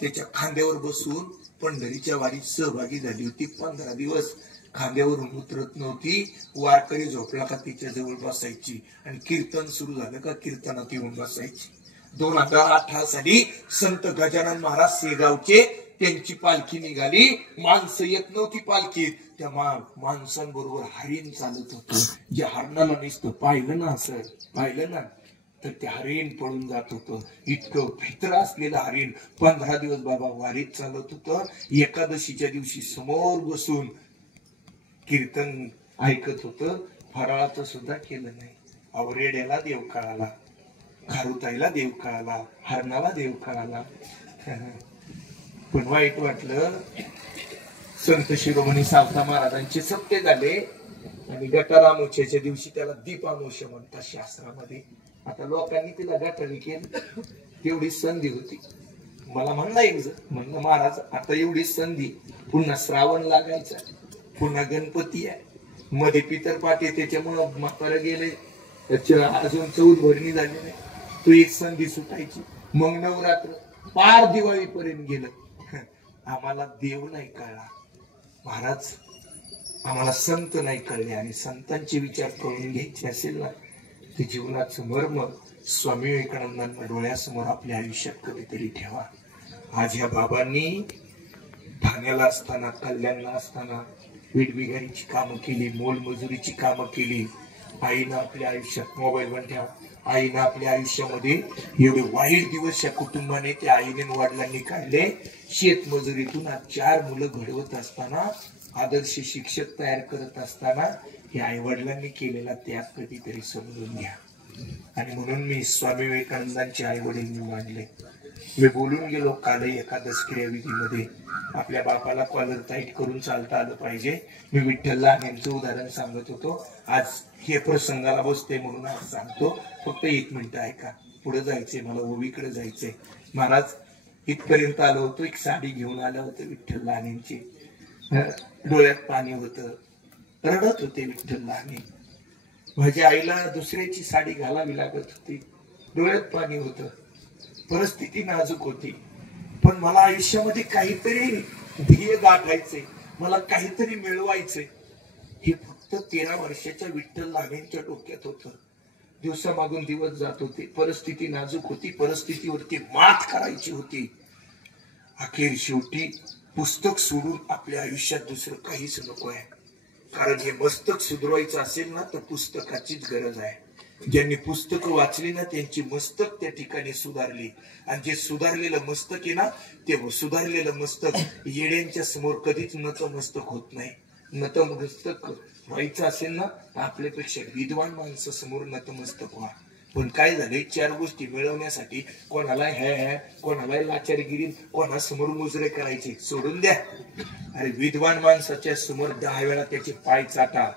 त्याच्या खांद्यावर बसून पंढरीच्या वारीत सहभागी झाली होती. 15 दिवस खांद्यावरून उतरत नव्हती. वारकरी झोपला का तिच्या जवळ बसायची आणि कीर्तन सुरू झालं का कीर्तनात येऊन बसायची. 2018 साली संत गजानन महाराज शेगावचे त्यांची पालखी निघाली. माणसं येत नव्हती पालखीत. त्या माणसांबरोबर हरिण चालत होतं. जे हरणाला नुसतं पाहिलं ना सर, पाहिलं ना तर ते हरिण पळून जात होतं. इतकं भित्र असलेलं हरिण 15 दिवस बाबा वारीत चालत होतं. एकादशीच्या दिवशी समोर बसून कीर्तन ऐकत होतं. फराळाचं सुद्धा केलं नाही. आवरेड्याला देव कळाला, खारुताईला देव कळाला, हरणाला देव कळाला. पण वाईट वाटलं. संत शिरोमणी सावता महाराजांचे सप्ते झाले आणि गटारामोक्षाच्या दिवशी त्याला दीपामोक्ष म्हणतात शास्त्रामध्ये. आता लोकांनी तिला गटारी केलं. तेवढी संधी होती. मला म्हणलं महाराज आता एवढी संधी, पुन्हा श्रावण लागायचा, पुन्हा गणपती आहे, मध्ये पितर पाठी, त्याच्यामुळं म्हातारा गेले, अजून 14 भरणी झाली नाही. तो एक संधी सुटायची. मग नवरात्र पार दिवाळीपर्यंत गेलं. आम्हाला देव नाही कळला महाराज, आम्हाला संत नाही कळले. आणि संतांचे विचार करून घ्यायचे असेल ना ते जीवनाचं मर्म स्वामी विवेकानंदांना डोळ्यासमोर आपल्या आयुष्यात कधीतरी ठेवा. आज ह्या बाबांनी ठाण्याला असताना, कल्याणला असताना वेठबिगारीची कामं केली, मोलमजुरीची कामं केली. आईनं आपल्या आयुष्यात, मोबाईल वर ठेवा, आईनं आपल्या आयुष्यामध्ये एवढे वाईट दिवस या कुटुंबाने, त्या आईने वडिलांनी काढले. शेतमजुरीतून आज 4 मुलं घडवत असताना, आदर्श शिक्षक तयार करत असताना हे आई वडिलांनी केलेला त्याग कधीतरी समजून घ्या. आणि म्हणून मी स्वामी विवेकानंदांचे आई वडील मी मानले. मी बोलून गेलो काल एकादश क्रियाविधीमध्ये आपल्या बापाला कॉलर टाईट करून चालता आलं पाहिजे. मी विठ्ठल लहानेंचं उदाहरण सांगत होतो. आज हे प्रसंगाला बसते म्हणून आज सांगतो. फक्त 1 मिनिट ऐका. पुढे जायचंय मला, ओवीकडे जायचंय. महाराज इथपर्यंत आलो होतो. एक साडी घेऊन आलं होतं विठ्ठल लहानेंची. डोळ्यात पाणी होतं, रडत होते विठ्ठल लहाने. माझ्या आईला दुसऱ्याची साडी घालावी लागत होती, डोळ्यात पाणी होतं, परिस्थिती नाजूक होती. पण मला आयुष्यामध्ये काहीतरी ध्येय गाठायचे, मला काहीतरी मिळवायचे, हे फक्त 13 वर्षाच्या विठ्ठल लहानेंच्या डोक्यात होतं. दिवसामागून दिवस जात होते, परिस्थिती नाजूक होती, परिस्थितीवरती मात करायची होती. अखेर शेवटी पुस्तक सोडून आपल्या आयुष्यात दुसरं काहीच नको आहे. कारण हे मस्तक सुधरवायचं असेल ना तर पुस्तकाचीच गरज आहे. ज्यांनी पुस्तकं वाचली ना त्यांची मस्तक त्या ठिकाणी सुधारली. आणि जे सुधारलेलं मस्तक आहे ना, ते सुधारलेलं मस्तक येड्यांच्या समोर कधीच नतमस्तक होत नाही. नतमस्तक व्हायचं असेल ना तर आपल्यापेक्षा विद्वान माणसं समोर नतमस्तक व्हा. पण काय झाले, 4 गोष्टी मिळवण्यासाठी कोणाला ह्या, कोणाला लाचारगिरी, कोणासमोर मुजरे करायचे सोडून द्या. अरे विद्वान माणसाच्या समोर 10 वेळा त्याचे पाय चाटा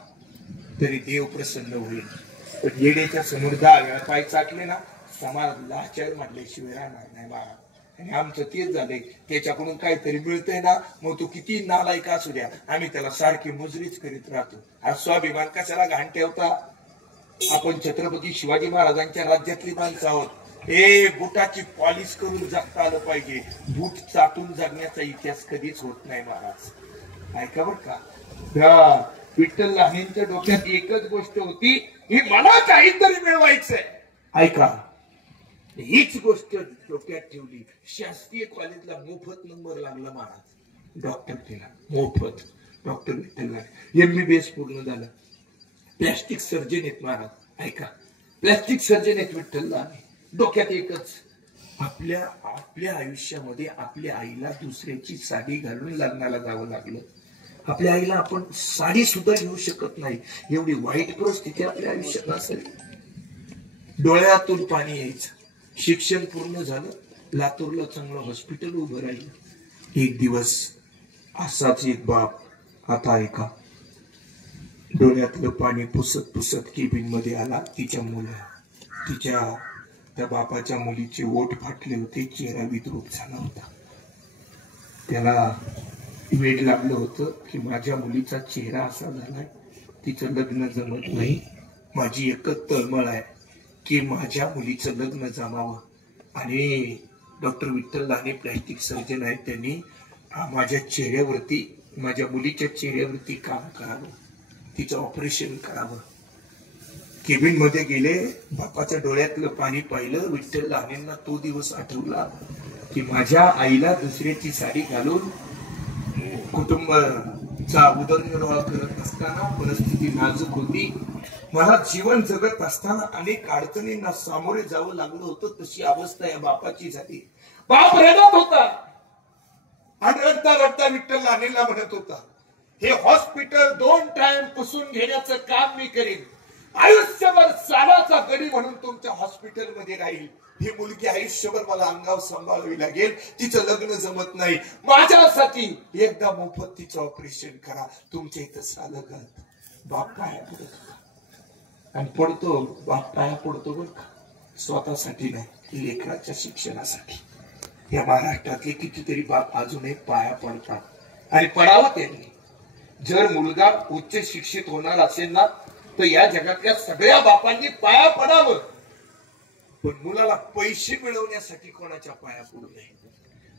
तरी देव प्रसन्न होईल. पण येडेच्या समोर 10 वेळा पाय चाटले ना, समाज लाचार म्हटल्याशिवाय राहणार नाही बाळा. आणि आमचं तेच झालंय. त्याच्याकडून काहीतरी मिळतंय ना, मग तो किती नालायक असू द्या, आम्ही त्याला सारखी मुजरीच करीत राहतो. हा स्वाभिमान कशाला घाण ठेवता? आपण छत्रपती शिवाजी महाराजांच्या राज्यातली माणसं आहोत. बुटाची पॉलिश करून जगता आलं पाहिजे. बूट चाटून जगण्याचा इतिहास कधीच होत नाही महाराज. ऐका बर का, विठ्ठल लहानेंच्या डोक्यात एकच गोष्ट होती, ही मला काहीतरी मिळवायचंय. ऐका, हीच गोष्ट डोक्यात ठेवली. शासकीय कॉलेजला मोफत नंबर लागला महाराज, डॉक्टर केला मोफत. डॉक्टर विठ्ठल लहाने MBBS पूर्ण झालं. प्लॅस्टिक सर्जन आहेत महाराज. ऐका, प्लॅस्टिक सर्जन आहेत विठ्ठल लहाने. डोक्यात एकच, आपल्या आयुष्यामध्ये आपल्या आईला दुसऱ्याची साडी घालून लग्नाला जावं लागलं. आपल्या आईला आपण साडी सुद्धा घेऊ शकत नाही, एवढी वाईट परिस्थिती आपल्या आयुष्यात असेल. डोळ्यातून पाणी यायचं. शिक्षण पूर्ण झालं, लातूरला चांगलं हॉस्पिटल उभं राहिलं. एक दिवस असाच एक बाप, आता ऐका, डोळ्यातलं पाणी पुसत पुसत केबिन मध्ये आला. त्या बापाच्या मुलीचे ओठ फाटले होते, चेहरा विद्रूप झाला होता. त्याला वेड लागलं होतं की माझ्या मुलीचा चेहरा असा झालाय, तिचं लग्न जमत नाही. माझी एकच तळमळ आहे की माझ्या मुलीचं लग्न जमावं. आणि डॉक्टर विठ्ठल लाने प्लॅस्टिक सर्जन आहेत, त्यांनी माझ्या चेहऱ्यावरती, माझ्या मुलीच्या चेहऱ्यावरती काम करावं, तिचं ऑपरेशन करावं. केबिन मध्ये गेले, बापाच्या डोळ्यातलं पाणी पाहिलं. विठ्ठल लानेंना तो दिवस आठवला की माझ्या आईला दुसऱ्याची साडी घालून कुटुंबाचा उदरनिर्वाह करत असताना परिस्थिती नाजूक होती. मला जीवन जगत असताना अनेक अडचणींना सामोरे जावं लागलं होतं. तशी अवस्था या बापाची झाली. बाप रडत होता आणि रडता रडता विठ्ठल लानेला म्हणत होता, हे हॉस्पिटल 2 टाइम पुसून घेण्याचं काम मी करीन. आयुष्यभर सालाचा गडी म्हणून तुमच्या हॉस्पिटलमध्ये राहील. ही मुलगी आयुष्यभर मला अंगावर सांभाळावी लागेल. तिचं लग्न जमत नाही. माझ्यासाठी एकदा मोफत तिचं ऑपरेशन करा. तुमच्या इथं सालं घालत. बाप पाया पडतो आणि पडतो, बाप पाया पडतो बरं का, स्वतःसाठी नाही, लेकराच्या शिक्षणासाठी. या महाराष्ट्रातले कितीतरी बाप अजूनही पाया पडतात आणि पडावं त्यांनी. जर मुलगा उच्च शिक्षित होणार असेल ना, तर या जगातल्या सगळ्या बापांनी पाया पडावं. पण मुलाला पैसे मिळवण्यासाठी कोणाच्या पाया पडू नये.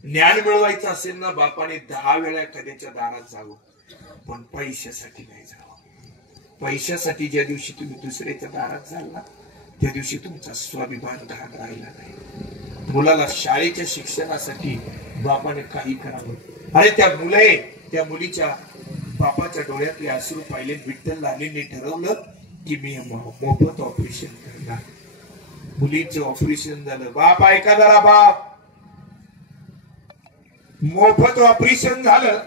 ज्ञान मिळवायचं असेल ना, बापाने 10 वेळा एखाद्याच्या दारात जावं, पण पैशासाठी नाही जावं. पैशासाठी ज्या दिवशी तुम्ही दुसऱ्याच्या दारात जाल ना, त्या दिवशी तुमचा स्वाभिमान घाण राहिला नाही. मुलाला शाळेच्या शिक्षणासाठी बापाने काही करावं. अरे त्या मुलीच्या बापाच्या डोळ्यातले अश्रू पाहिले. विठ्ठल लानेंनी ठरवलं की मी मोफत ऑपरेशन करणार. मुलीचं ऑपरेशन झालं. बाप ऐका जरा, बाप मोफत ऑपरेशन झालं.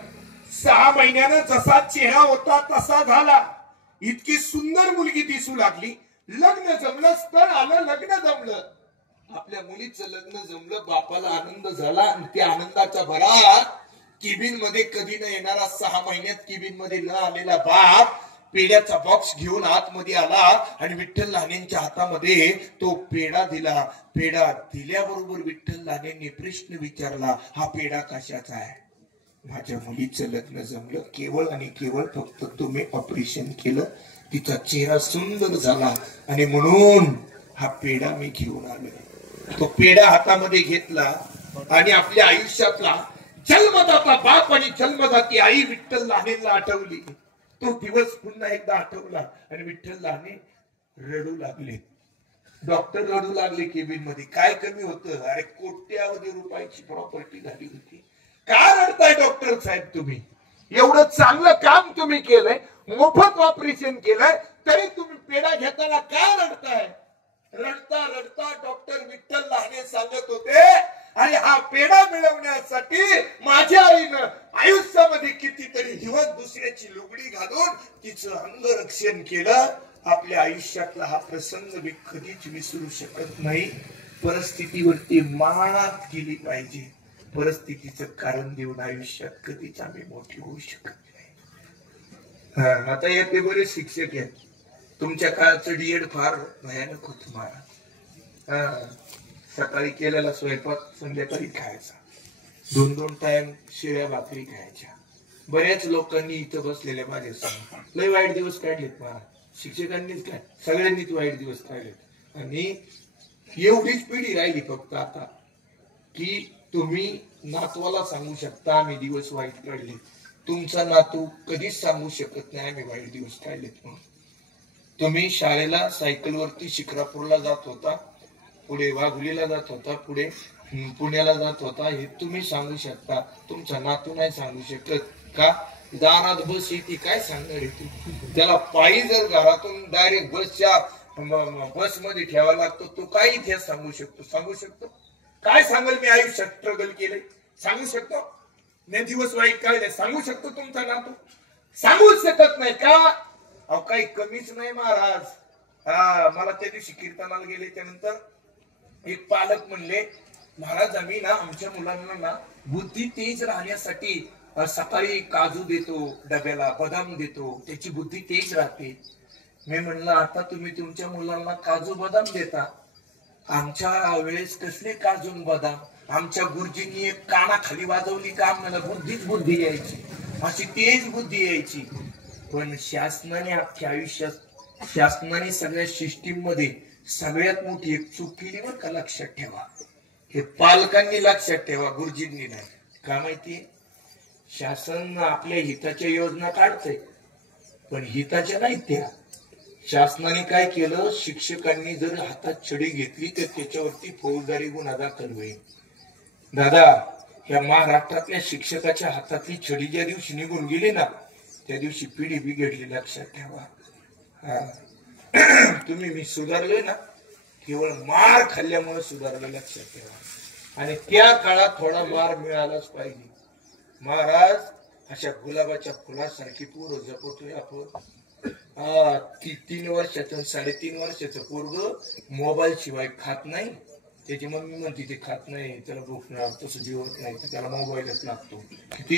6 महिन्यानं जसा चेहरा होता तसा झाला. इतकी सुंदर मुलगी दिसू लागली. लग्न जमलं, स्थळ आलं, लग्न जमलं. आपल्या मुलीचं लग्न जमलं. बापाला आनंद झाला आणि त्या आनंदाच्या भरात केबिन मध्ये कधी न येणारा, 6 महिन्यात केबिन मध्ये न आलेला बाप पेड्याचा बॉक्स घेऊन आतमध्ये आला आणि विठ्ठल लानेंच्या हातामध्ये तो पेढा दिला. पेढा दिल्याबरोबर विठ्ठल लानेंनी प्रश्न विचारला, हा पेढा कशाचा आहे? माझ्या मुलीचं लग्न जमलं, केवळ आणि केवळ फक्त तुम्ही ऑपरेशन केलं, तिचा चेहरा सुंदर झाला आणि म्हणून हा पेढा मी घेऊन आलो. तो पेढा हातामध्ये घेतला आणि आपल्या आयुष्यातला जन्मदाता बाप आणि जन्मदाती आई विठ्ठल लानेंना आठवली. तो दिवस पुन्हा एकदा आठवला आणि विठ्ठल लाने रडू लागले. डॉक्टर रडू लागले केबिन मध्ये. काय कमी होतं? अरे कोट्यावधी रुपयाची प्रॉपर्टी झाली होती. का रडताय डॉक्टर साहेब तुम्ही? एवढं चांगलं काम तुम्ही केलंय, मोफत ऑपरेशन केलंय, तरी तुम्ही पेढा घेताना का रडताय? रडता रडता डॉक्टर विठ्ठल लाने सांगत होते, आणि हा पेढा मिळवण्यासाठी माझ्या आईनं आयुष्यामध्ये कितीतरी दिवस दुसऱ्याची लुगडी घालून तिचं अंगरक्षण केलं. आपल्या आयुष्यातला हा प्रसंग मी कधीच विसरू शकत नाही. परिस्थितीवरती मात केली पाहिजे. परिस्थितीचं कारण देऊन आयुष्यात कधीच आम्ही मोठी होऊ शकत नाही. आता यातले बरेच शिक्षक आहेत. तुमच्या काळाचं डीएड फार भयानक होत महाराज. सकाळी केलेला स्वयंपाक संध्याकाळी खायचा, 2-2 टाइम शिळ्या भाकरी खायच्या. बऱ्याच लोकांनी इथं बसलेल्या माझ्या समोर लय वाईट दिवस काढलेत महाराज. शिक्षकांनीच काय, सगळ्यांनीच वाईट दिवस काढलेत. आणि एवढीच पिढी राहिली फक्त आता की तुम्ही नातवाला सांगू शकता आम्ही दिवस वाईट काढले. तुमचा नातू कधीच सांगू शकत नाही आम्ही वाईट दिवस काढलेत म्हणून. तुम्ही शाळेला सायकलवरती शिक्रापूरला जात होता, पुढे वाघुलीला जात होता, पुढे पुण्याला जात होता, हे तुम्ही सांगू शकता. तुमचा नातू नाही सांगू शकत. का? दारात बस येते, काय सांगणार आहे तू? त्याला पायी जर घरातून डायरेक्ट बस मध्ये ठेवायला लागतो, तो काय इथे सांगू शकतो? सांगू शकतो? काय सांगेल? मी आयुष्यात स्ट्रगल केले, सांगू शकतो? मी दिवस वाईट काढले, सांगू शकतो? तुमचा नातू सांगूच शकत नाही का? अहो काही कमीच नाही महाराज. मला त्या दिवशी कीर्तनाला गेले, त्यानंतर एक पालक म्हणले, महाराज आम्ही ना आमच्या मुलांना ना बुद्धी तेज राहण्यासाठी सकाळी काजू देतो डब्याला, बदाम देतो, त्याची बुद्धी तेज राहते. मी म्हणलं आता तुम्ही तुमच्या मुलांना काजू बदाम देता, आमच्या वेळेस कसले काजू बदाम? आमच्या गुरुजींनी एक कानाखाली वाजवली का आम्हाला बुद्धीच बुद्धी यायची, अशी तेज बुद्धी यायची. पण शासनाने अख्ख्या आयुष्यात, शासनाने सगळ्या सिस्टीम मध्ये सगळ्यात मोठी एक चूक केली बरं का, लक्षात ठेवा. हे पालकांनी लक्षात ठेवा, गुरुजींनी नाही. का माहितीये, शासन आपल्या हिताच्या योजना काढतंय, पण हिताच्या नाही त्या. शासनाने काय केलं, शिक्षकांनी जर हातात छडी घेतली तर त्याच्यावरती फौजदारी गुन्हा दाखल होईल. दादा, या महाराष्ट्रातल्या शिक्षकाच्या हातातली छडी ज्या दिवशी निघून गेली ना, त्या दिवशी पिढी बिघडली, लक्षात ठेवा. तुम्ही मी सुधारलोय ना, केवळ मार खाल्ल्यामुळे सुधारलं, लक्षात ठेवा. आणि त्या काळात थोडा मार मिळालाच पाहिजे. महाराज, अशा गुलाबाच्या फुलासारखी पोरं जपतोय आपण. 3 वर्षाचं 3.5 वर्षाचं पोरग मोबाईल शिवाय खात नाही. त्याची मम्मी म्हणते ते खात नाही, त्याला भूक नाही, तसं जेवत नाही, तर त्याला मोबाईलच लागतो. किती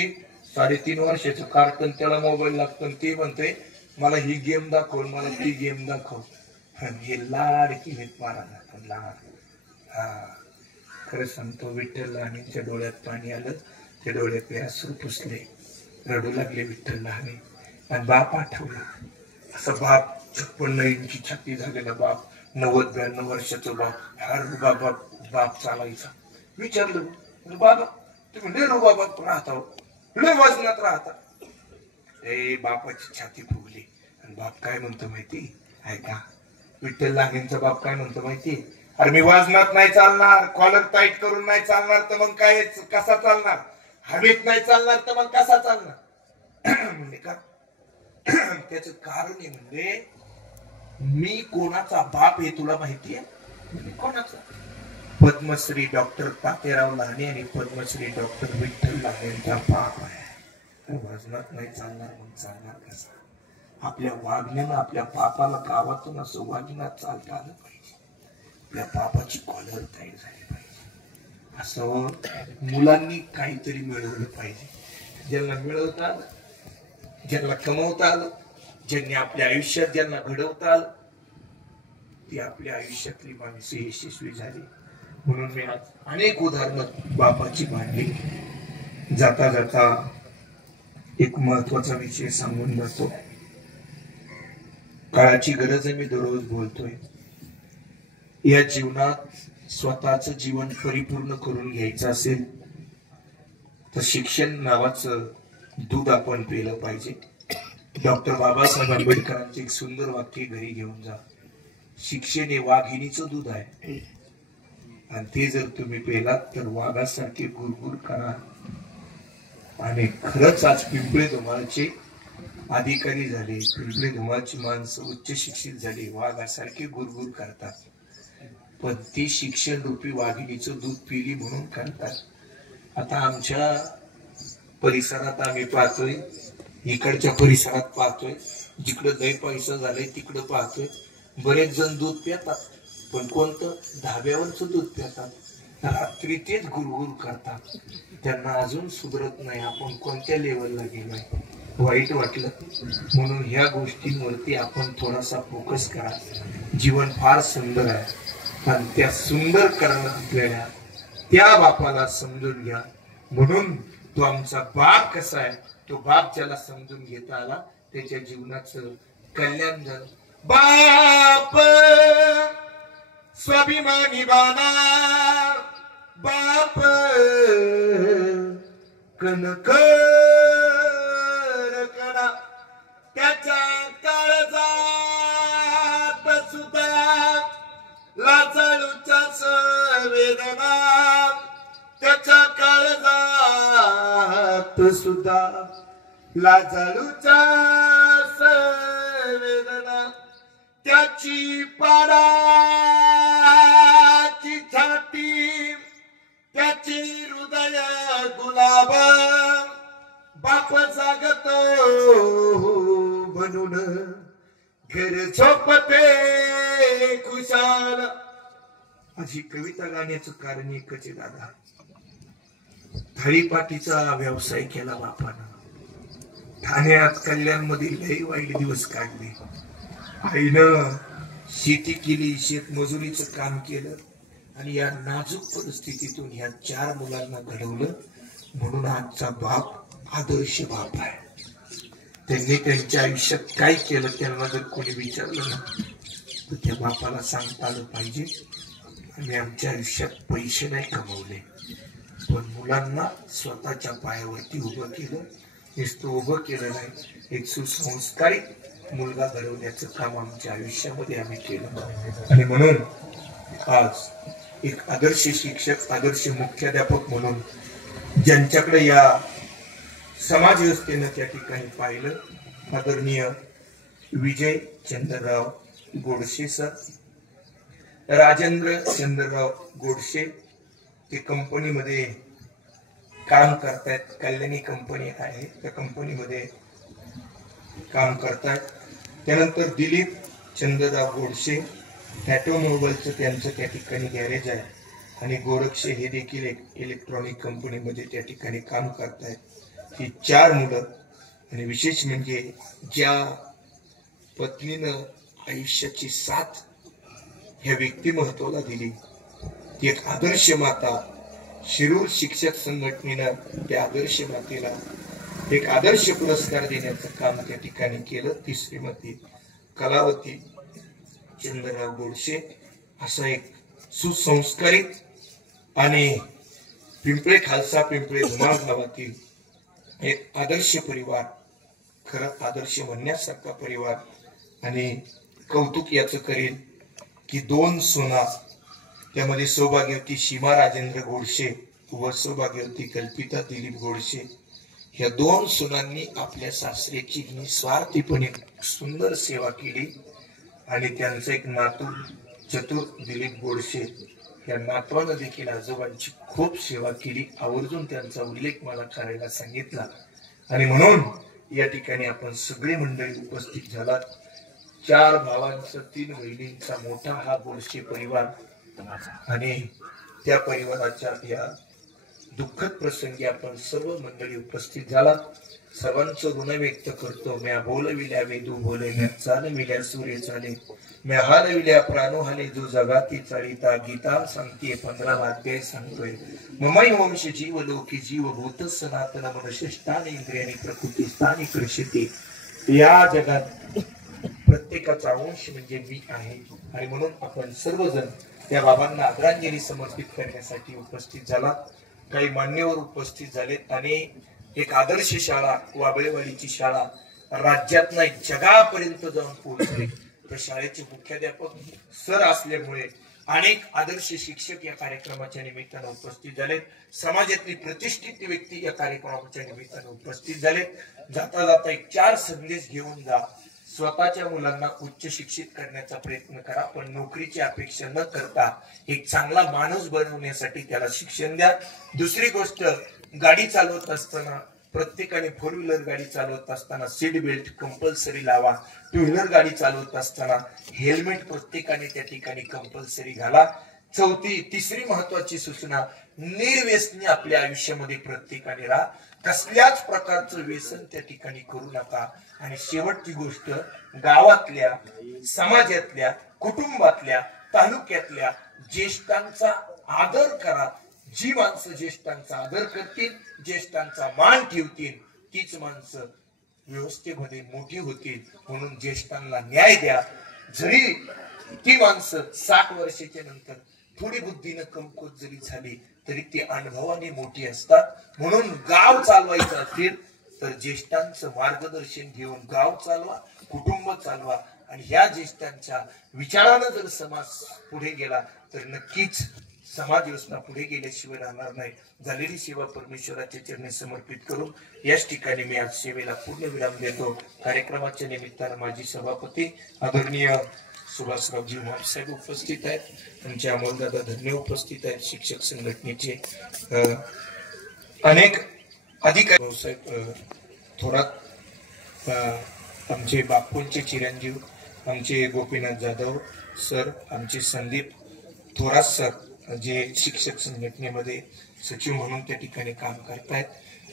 3.5 वर्षाचं कार्टन त्याला मोबाईल लागतो. ते म्हणतोय मला ही गेम दाखव, मला ती गेम दाखव. हे लाड केलेत महाराज, लाड. खरं सांगतो, विठ्ठल लहानेच्या डोळ्यात पाणी आलं, ते डोळ्यात अश्रू पुसले, रडू लागले विठ्ठल लहाने. आणि बाप आठवला, असं बाप 56 इंची छाती झालेला बाप, 90-92 वर्षाचं बाप. हर बाप चालायचा. विचारलं, बाबा तुम्ही लय बाबा राहता, लय वजनात राहता. ए बापाची छाती फुगली. आणि बाप काय म्हणतो माहिती आहे का, विठ्ठल लहानेंचा बाप काय म्हणतो माहिती, अरे मी वजनात नाही चालणार, कॉलर टाईट करून नाही चालणार, तर मग काय कसा चालणार, हवेत नाही चालणार तर मग कसा चालणार. म्हणजे का, त्याच कारण आहे, म्हणजे मी कोणाचा बाप हे तुला माहितीये, कोणाचा, पद्मश्री डॉक्टर तात्याराव लहाने आणि पद्मश्री डॉक्टर विठ्ठल लहानेंचा बाप आहे. वजनात नाही चालणार, मग चालणार कसा. आपल्या वागण्यानं आपल्या बापाला गावातून असं वागण्यात चालता आलं पाहिजे, आपल्या बापाची कॉलर टाईट झाली पाहिजे. असं मुलांनी काहीतरी मिळवलं पाहिजे. ज्यांना मिळवता आलं, ज्यांना कमवता आलं, ज्यांनी आपल्या आयुष्यात ज्यांना घडवता आलं, ती आपल्या आयुष्यातली माणसे यशस्वी झाली. म्हणून मी आज अनेक उदाहरणं बापाची मांडली. जाता जाता एक महत्वाचा विषय सांगून जातो. काळाची गरज आहे, मी दररोज बोलतोय. या जीवनात स्वतःच जीवन परिपूर्ण करून घ्यायचं असेल तर शिक्षण नावाचं दूध आपण पिलं पाहिजे. डॉक्टर बाबासाहेब आंबेडकरांचे एक सुंदर वाक्य घरी घेऊन जा, शिक्षण हे वाघिणीचं दूध आहे, आणि ते जर तुम्ही पेलात तर वाघासारखे गुरगुर करा. आणि खरंच आज पिंपळे धुमाळचे अधिकारी झाले, पिंपळे धुमाळची माणसं उच्च शिक्षित झाली, वाघासारखे गुरगुर करतात, पण ती शिक्षण रूपी वाघिणीचं दूध पिली म्हणून करतात. आता आमच्या परिसरात आम्ही पाहतोय, इकडच्या परिसरात पाहतोय, जिकडं लय पैसा झालाय तिकडं पाहतोय, बरेच जण दूध पितात, पण कोणतं, धाब्यावरचं दूध पितात, रात्री तेच गुरगुर करतात. त्यांना अजून सुधरत नाही आपण कोणत्या लेवलला गेलोय. वाईट वाटलं, म्हणून ह्या गोष्टींवरती आपण थोडासा फोकस करा. जीवन फार सुंदर आहे, आणि त्या सुंदर करणाऱ्या त्या बापाला समजून घ्या. म्हणून तो आमचा बाप कसा आहे, तो बाप ज्याला समजून घेता आला त्याच्या जीवनाचं कल्याण झालं. बाप स्वाभिमानी बाना, बाप कनक रकडा, त्याच्या काळजात सुद्धा लाचाळूच्या वेदना, त्याच्या काळजात सुद्धा लाचाळूच्या वेदना, त्याची पाडाची छाती, त्याची हृदय गुलाब, बाप जागतो म्हणून घर झोपते खुशाल. अशी कविता गाण्याचं कारण एकच आहे दादा, थाळीपाटीचा व्यवसाय केला बापानं. ठाण्यात कल्याण मध्ये लई वाईट दिवस काढले. आईनं शेती केली, शेतमजुरीचं काम केलं, आणि या नाजूक परिस्थितीतून ह्या 4 मुलांना घडवलं. म्हणून आजचा बाप आदर्श बाप आहे. त्यांनी त्यांच्या आयुष्यात काय केलं त्यांना जर कोणी विचारलं ना, तर त्या बापाला सांगता आलं पाहिजे, आम्ही आमच्या आयुष्यात पैसे नाही कमवले, पण मुलांना स्वतःच्या पायावरती उभं केलं. नुसतं उभं केलं नाही, एक सुसंस्कारित मुलगा घडवण्याचं काम आमच्या आयुष्यामध्ये आम्ही केलं. आणि म्हणून आज एक आदर्श शिक्षक, आदर्श मुख्याध्यापक म्हणून ज्यांच्याकडे या समाज व्यवस्थेनं त्या ठिकाणी पाहिलं, आदरणीय विजय चंद्रराव गोडसे सर, राजेंद्र चंद्रराव गोडसे, ते कंपनीमध्ये काम करतायत. कल्याणी कंपनी आहे, त्या कंपनीमध्ये काम करतायत. त्यानंतर दिलीप चंद्रराव गोडसे, ऑटोमोबाईलचं त्यांचं त्या ठिकाणी गॅरेज आहे. आणि गोरक्षे हे देखील एक इलेक्ट्रॉनिक कंपनीमध्ये त्या ठिकाणी काम करतायत. ही 4 मुलं. आणि विशेष म्हणजे ज्या पत्नीनं आयुष्याची साथ ह्या व्यक्तिमत्वाला दिली, ती एक आदर्श माता. शिरूर शिक्षक संघटनेनं त्या आदर्श मातेला एक आदर्श पुरस्कार देण्याचं काम त्या ठिकाणी केलं. ती श्रीमती कलावती चंद्रराव गोडसे. असा एक सुसंस्कारित आणि पिंपळे खालसा पिंपळे धुमाळ गावातील एक आदर्श परिवार, खरं आदर्श म्हणण्यासारखा परिवार. आणि कौतुक याचं करेल की 2 सुना, त्यामध्ये सौभाग्यवती सीमा राजेंद्र गोडसे व सौभाग्यवती कल्पिता दिलीप गोडसे, ह्या 2 सुनांनी आपल्या सासऱ्याची निस्वार्थीपणे सुंदर सेवा केली. आणि त्यांचा एक नातू चतुर दिलीप गोडसे, या नातवानं देखील आजोबांची खूप सेवा केली. आवर्जून त्यांचा उल्लेख मला करायला सांगितला. आणि म्हणून या ठिकाणी आपण सगळी मंडळी उपस्थित झालात. 4 भावांचा 3 बहिणींचा मोठा हा गोडसे परिवार. आणि त्या परिवाराच्या या दुःखद प्रसंगी आपण सर्व मंडळी उपस्थित झालात. सर्वांचं ऋण व्यक्त करतो. म्या बोलविल्या वेदू बोले, म्या चालविल्या सूर्य चाले, म्या हालविल्या प्राणो हाले, जो जगाती चालिता. गीता सांगते 15वा अध्याय सांगतोय, ममई वंश जीव लोकी जीव भूत सनातन मनशिष्टाने इंद्रियाने प्रकृती स्थानी कृषिते. या जगात प्रत्येकाचा अंश म्हणजे मी आहे. आणि म्हणून आपण सर्वजण त्या बाबांना आदरांजली समर्पित करण्यासाठी उपस्थित झाला. काही मान्यवर उपस्थित झालेत. आणि एक आदर्श शाळा, वाबळेवाडीची शाळा राज्यात नाही जगापर्यंत जाऊन पोहोचले. त्या शाळेचे मुख्याध्यापक सर असल्यामुळे अनेक आदर्श शिक्षक या कार्यक्रमाच्या निमित्तानं उपस्थित झालेत. समाजातली प्रतिष्ठित व्यक्ती या कार्यक्रमाच्या निमित्तानं उपस्थित झालेत. जाता जाता एक 4 संदेश घेऊन जा. स्वतःच्या मुलांना उच्च शिक्षित करण्याचा प्रयत्न करा, पण नोकरीची अपेक्षा न करता एक चांगला माणूस बनवण्यासाठी त्याला शिक्षण द्या. दुसरी गोष्ट, गाडी चालवत असताना प्रत्येकाने 4 व्हीलर गाडी चालवत असताना सीट बेल्ट कंपल्सरी लावा. 2 व्हीलर गाडी चालवत असताना हेल्मेट प्रत्येकाने त्या ठिकाणी कंपल्सरी घाला. तिसरी महत्वाची सूचना, निर्व्यसनी आपल्या आयुष्यामध्ये प्रत्येकाने राहा. कसल्याच प्रकारचं व्यसन त्या ठिकाणी करू नका. आणि शेवटची गोष्ट, गावातल्या, समाजातल्या, कुटुंबातल्या, तालुक्यातल्या ज्येष्ठांचा आदर करा. जी माणसं ज्येष्ठांचा आदर करतील, ज्येष्ठांचा मान ठेवतील, तीच माणसं व्यवस्थेमध्ये मोठी होतील. म्हणून ज्येष्ठांना न्याय द्या. जरी ती माणसं 60 वर्षाच्या नंतर थोडी बुद्धीनं कमकुवत जरी झाली तरी ती अनुभवाने मोठी असतात. म्हणून गाव चालवायचं असेल तर ज्येष्ठांचं मार्गदर्शन घेऊन गाव चालवा, कुटुंब चालवा. आणि ह्या ज्येष्ठांच्या विचारानं जर समाज पुढे गेला तर नक्कीच समाज व्यवस्था पुढे गेल्याशिवाय राहणार नाही. झालेली सेवा परमेश्वराच्या चरणी समर्पित करून याच ठिकाणी मी आज सेवेला पूर्ण विराम देतो. कार्यक्रमाच्या निमित्तानं माझी सभापती आदरणीय सुभाषरावजी साहेब उपस्थित आहेत. आमचे अमोलदादा धन्य उपस्थित आहेत. शिक्षक संघटनेचे अनेक अधिकारी, साहेब थोरात, आमचे बापूंचे चिरंजीव, आमचे गोपीनाथ जाधव सर, आमचे संदीप थोरात सर, जे शिक्षक संघटनेमध्ये सचिव म्हणून त्या ठिकाणी काम करतायत.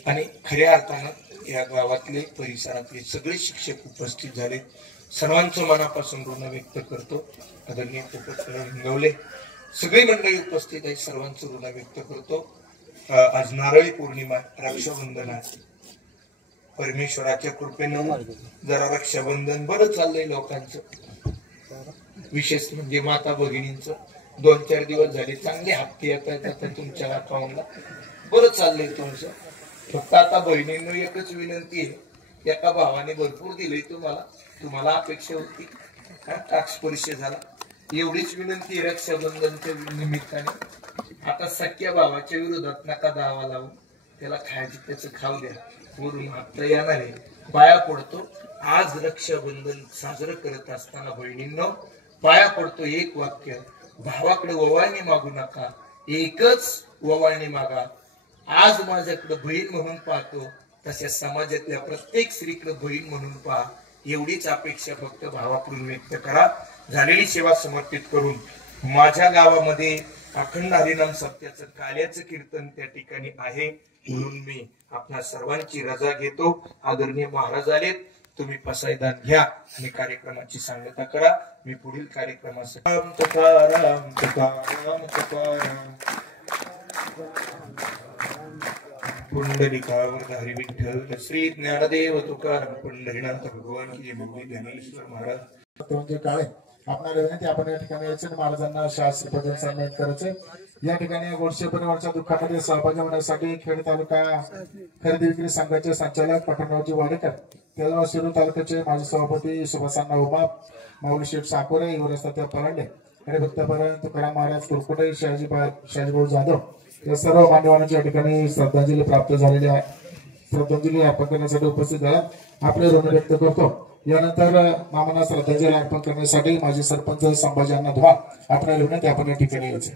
आणि खऱ्या अर्थानं या गावातले, परिसरातले सगळे शिक्षक उपस्थित झाले. सर्वांचं मनापासून ऋण व्यक्त करतो. आदरणीय हिंगवले सगळी मंडळी उपस्थित आहेत. सर्वांचं ऋण व्यक्त करतो. आज नारळी पौर्णिमा, रक्षाबंधन आहे. परमेश्वराच्या कृपेनं जरा रक्षाबंधन बरं चाललंय लोकांचं, विशेष म्हणजे माता भगिनींचं. 2-4 दिवस झाले चांगले हप्ते येत आहेत आता तुमच्या अकाउंटला. बरं चाललंय तुमचं. फक्त आता बहिणींनो एकच विनंती आहे, एका भावाने भरपूर दिलंय तुम्हाला अपेक्षा होती टाक्स परिचय झाला, एवढीच विनंती आहे रक्षाबंधनच्या निमित्ताने. आता सख्या भावाच्या विरोधात नका दावा लावून, त्याला खायची त्याचं खाऊ द्या. वरून हप्ता येणार आहे, पाया पडतो. आज रक्षाबंधन साजरं करत असताना बहिणींनो पाया पडतो, एक वाक्य, भावाकडे ओवाळणी मागू नका, एकच ओवाळणी मागा. आज माझ्याकडे बहीण म्हणून पाहतो, तशा समाजातल्या प्रत्येक स्त्रीकडे बहीण म्हणून पहा. एवढीच अपेक्षा फक्त भावाकडून व्यक्त करा. झालेली सेवा समर्पित करून माझ्या गावामध्ये अखंड हरिनाम सत्याचं काल्याचं कीर्तन त्या ठिकाणी आहे, म्हणून मी आपल्या सर्वांची रजा घेतो. आदरणीय महाराज आलेत, तुम्ही पसायदान घ्या आणि कार्यक्रमाची सांगता करा. मी पुढील कार्यक्रमासाठी राम तुकाराम तुकाराम तुकाराम पुंडलिकावरधारी विठ्ठल श्री ज्ञानदेव तुकाराम पंढरीनाथ भगवान की जय. ज्ञानेश्वर महाराज काळे आपणाला विनंती, आपण या ठिकाणी यायचे महाराजांना शास्त्रपदन सन्मानित करायचे. या ठिकाणी गोडशे परिवारच्या दुःखामध्ये सहभागी होण्यासाठी खेड तालुका खरेदी विक्री संघाचे संचालक पठणरावजी वाडेकर, त्याचबरोबर शिरूर तालुक्याचे माजी सभापती सुभाषांना उमा, माऊली शेठ साकोरे, युवराज तात्या परांडे आणि भक्तपरायण तुकाराम महाराज कुरकुटे, शहाजीभाऊ जाधव या सर्व मान्यवरांच्या ठिकाणी श्रद्धांजली प्राप्त झालेली आहे. श्रद्धांजली अर्पण करण्यासाठी उपस्थित झाला, आपले ऋण व्यक्त करतो. यानंतर मामांना श्रद्धांजली अर्पण करण्यासाठी माजी सरपंच संभाजी अण्णा धुमाळ आपल्या विनंती, आपण या ठिकाणी यायचे.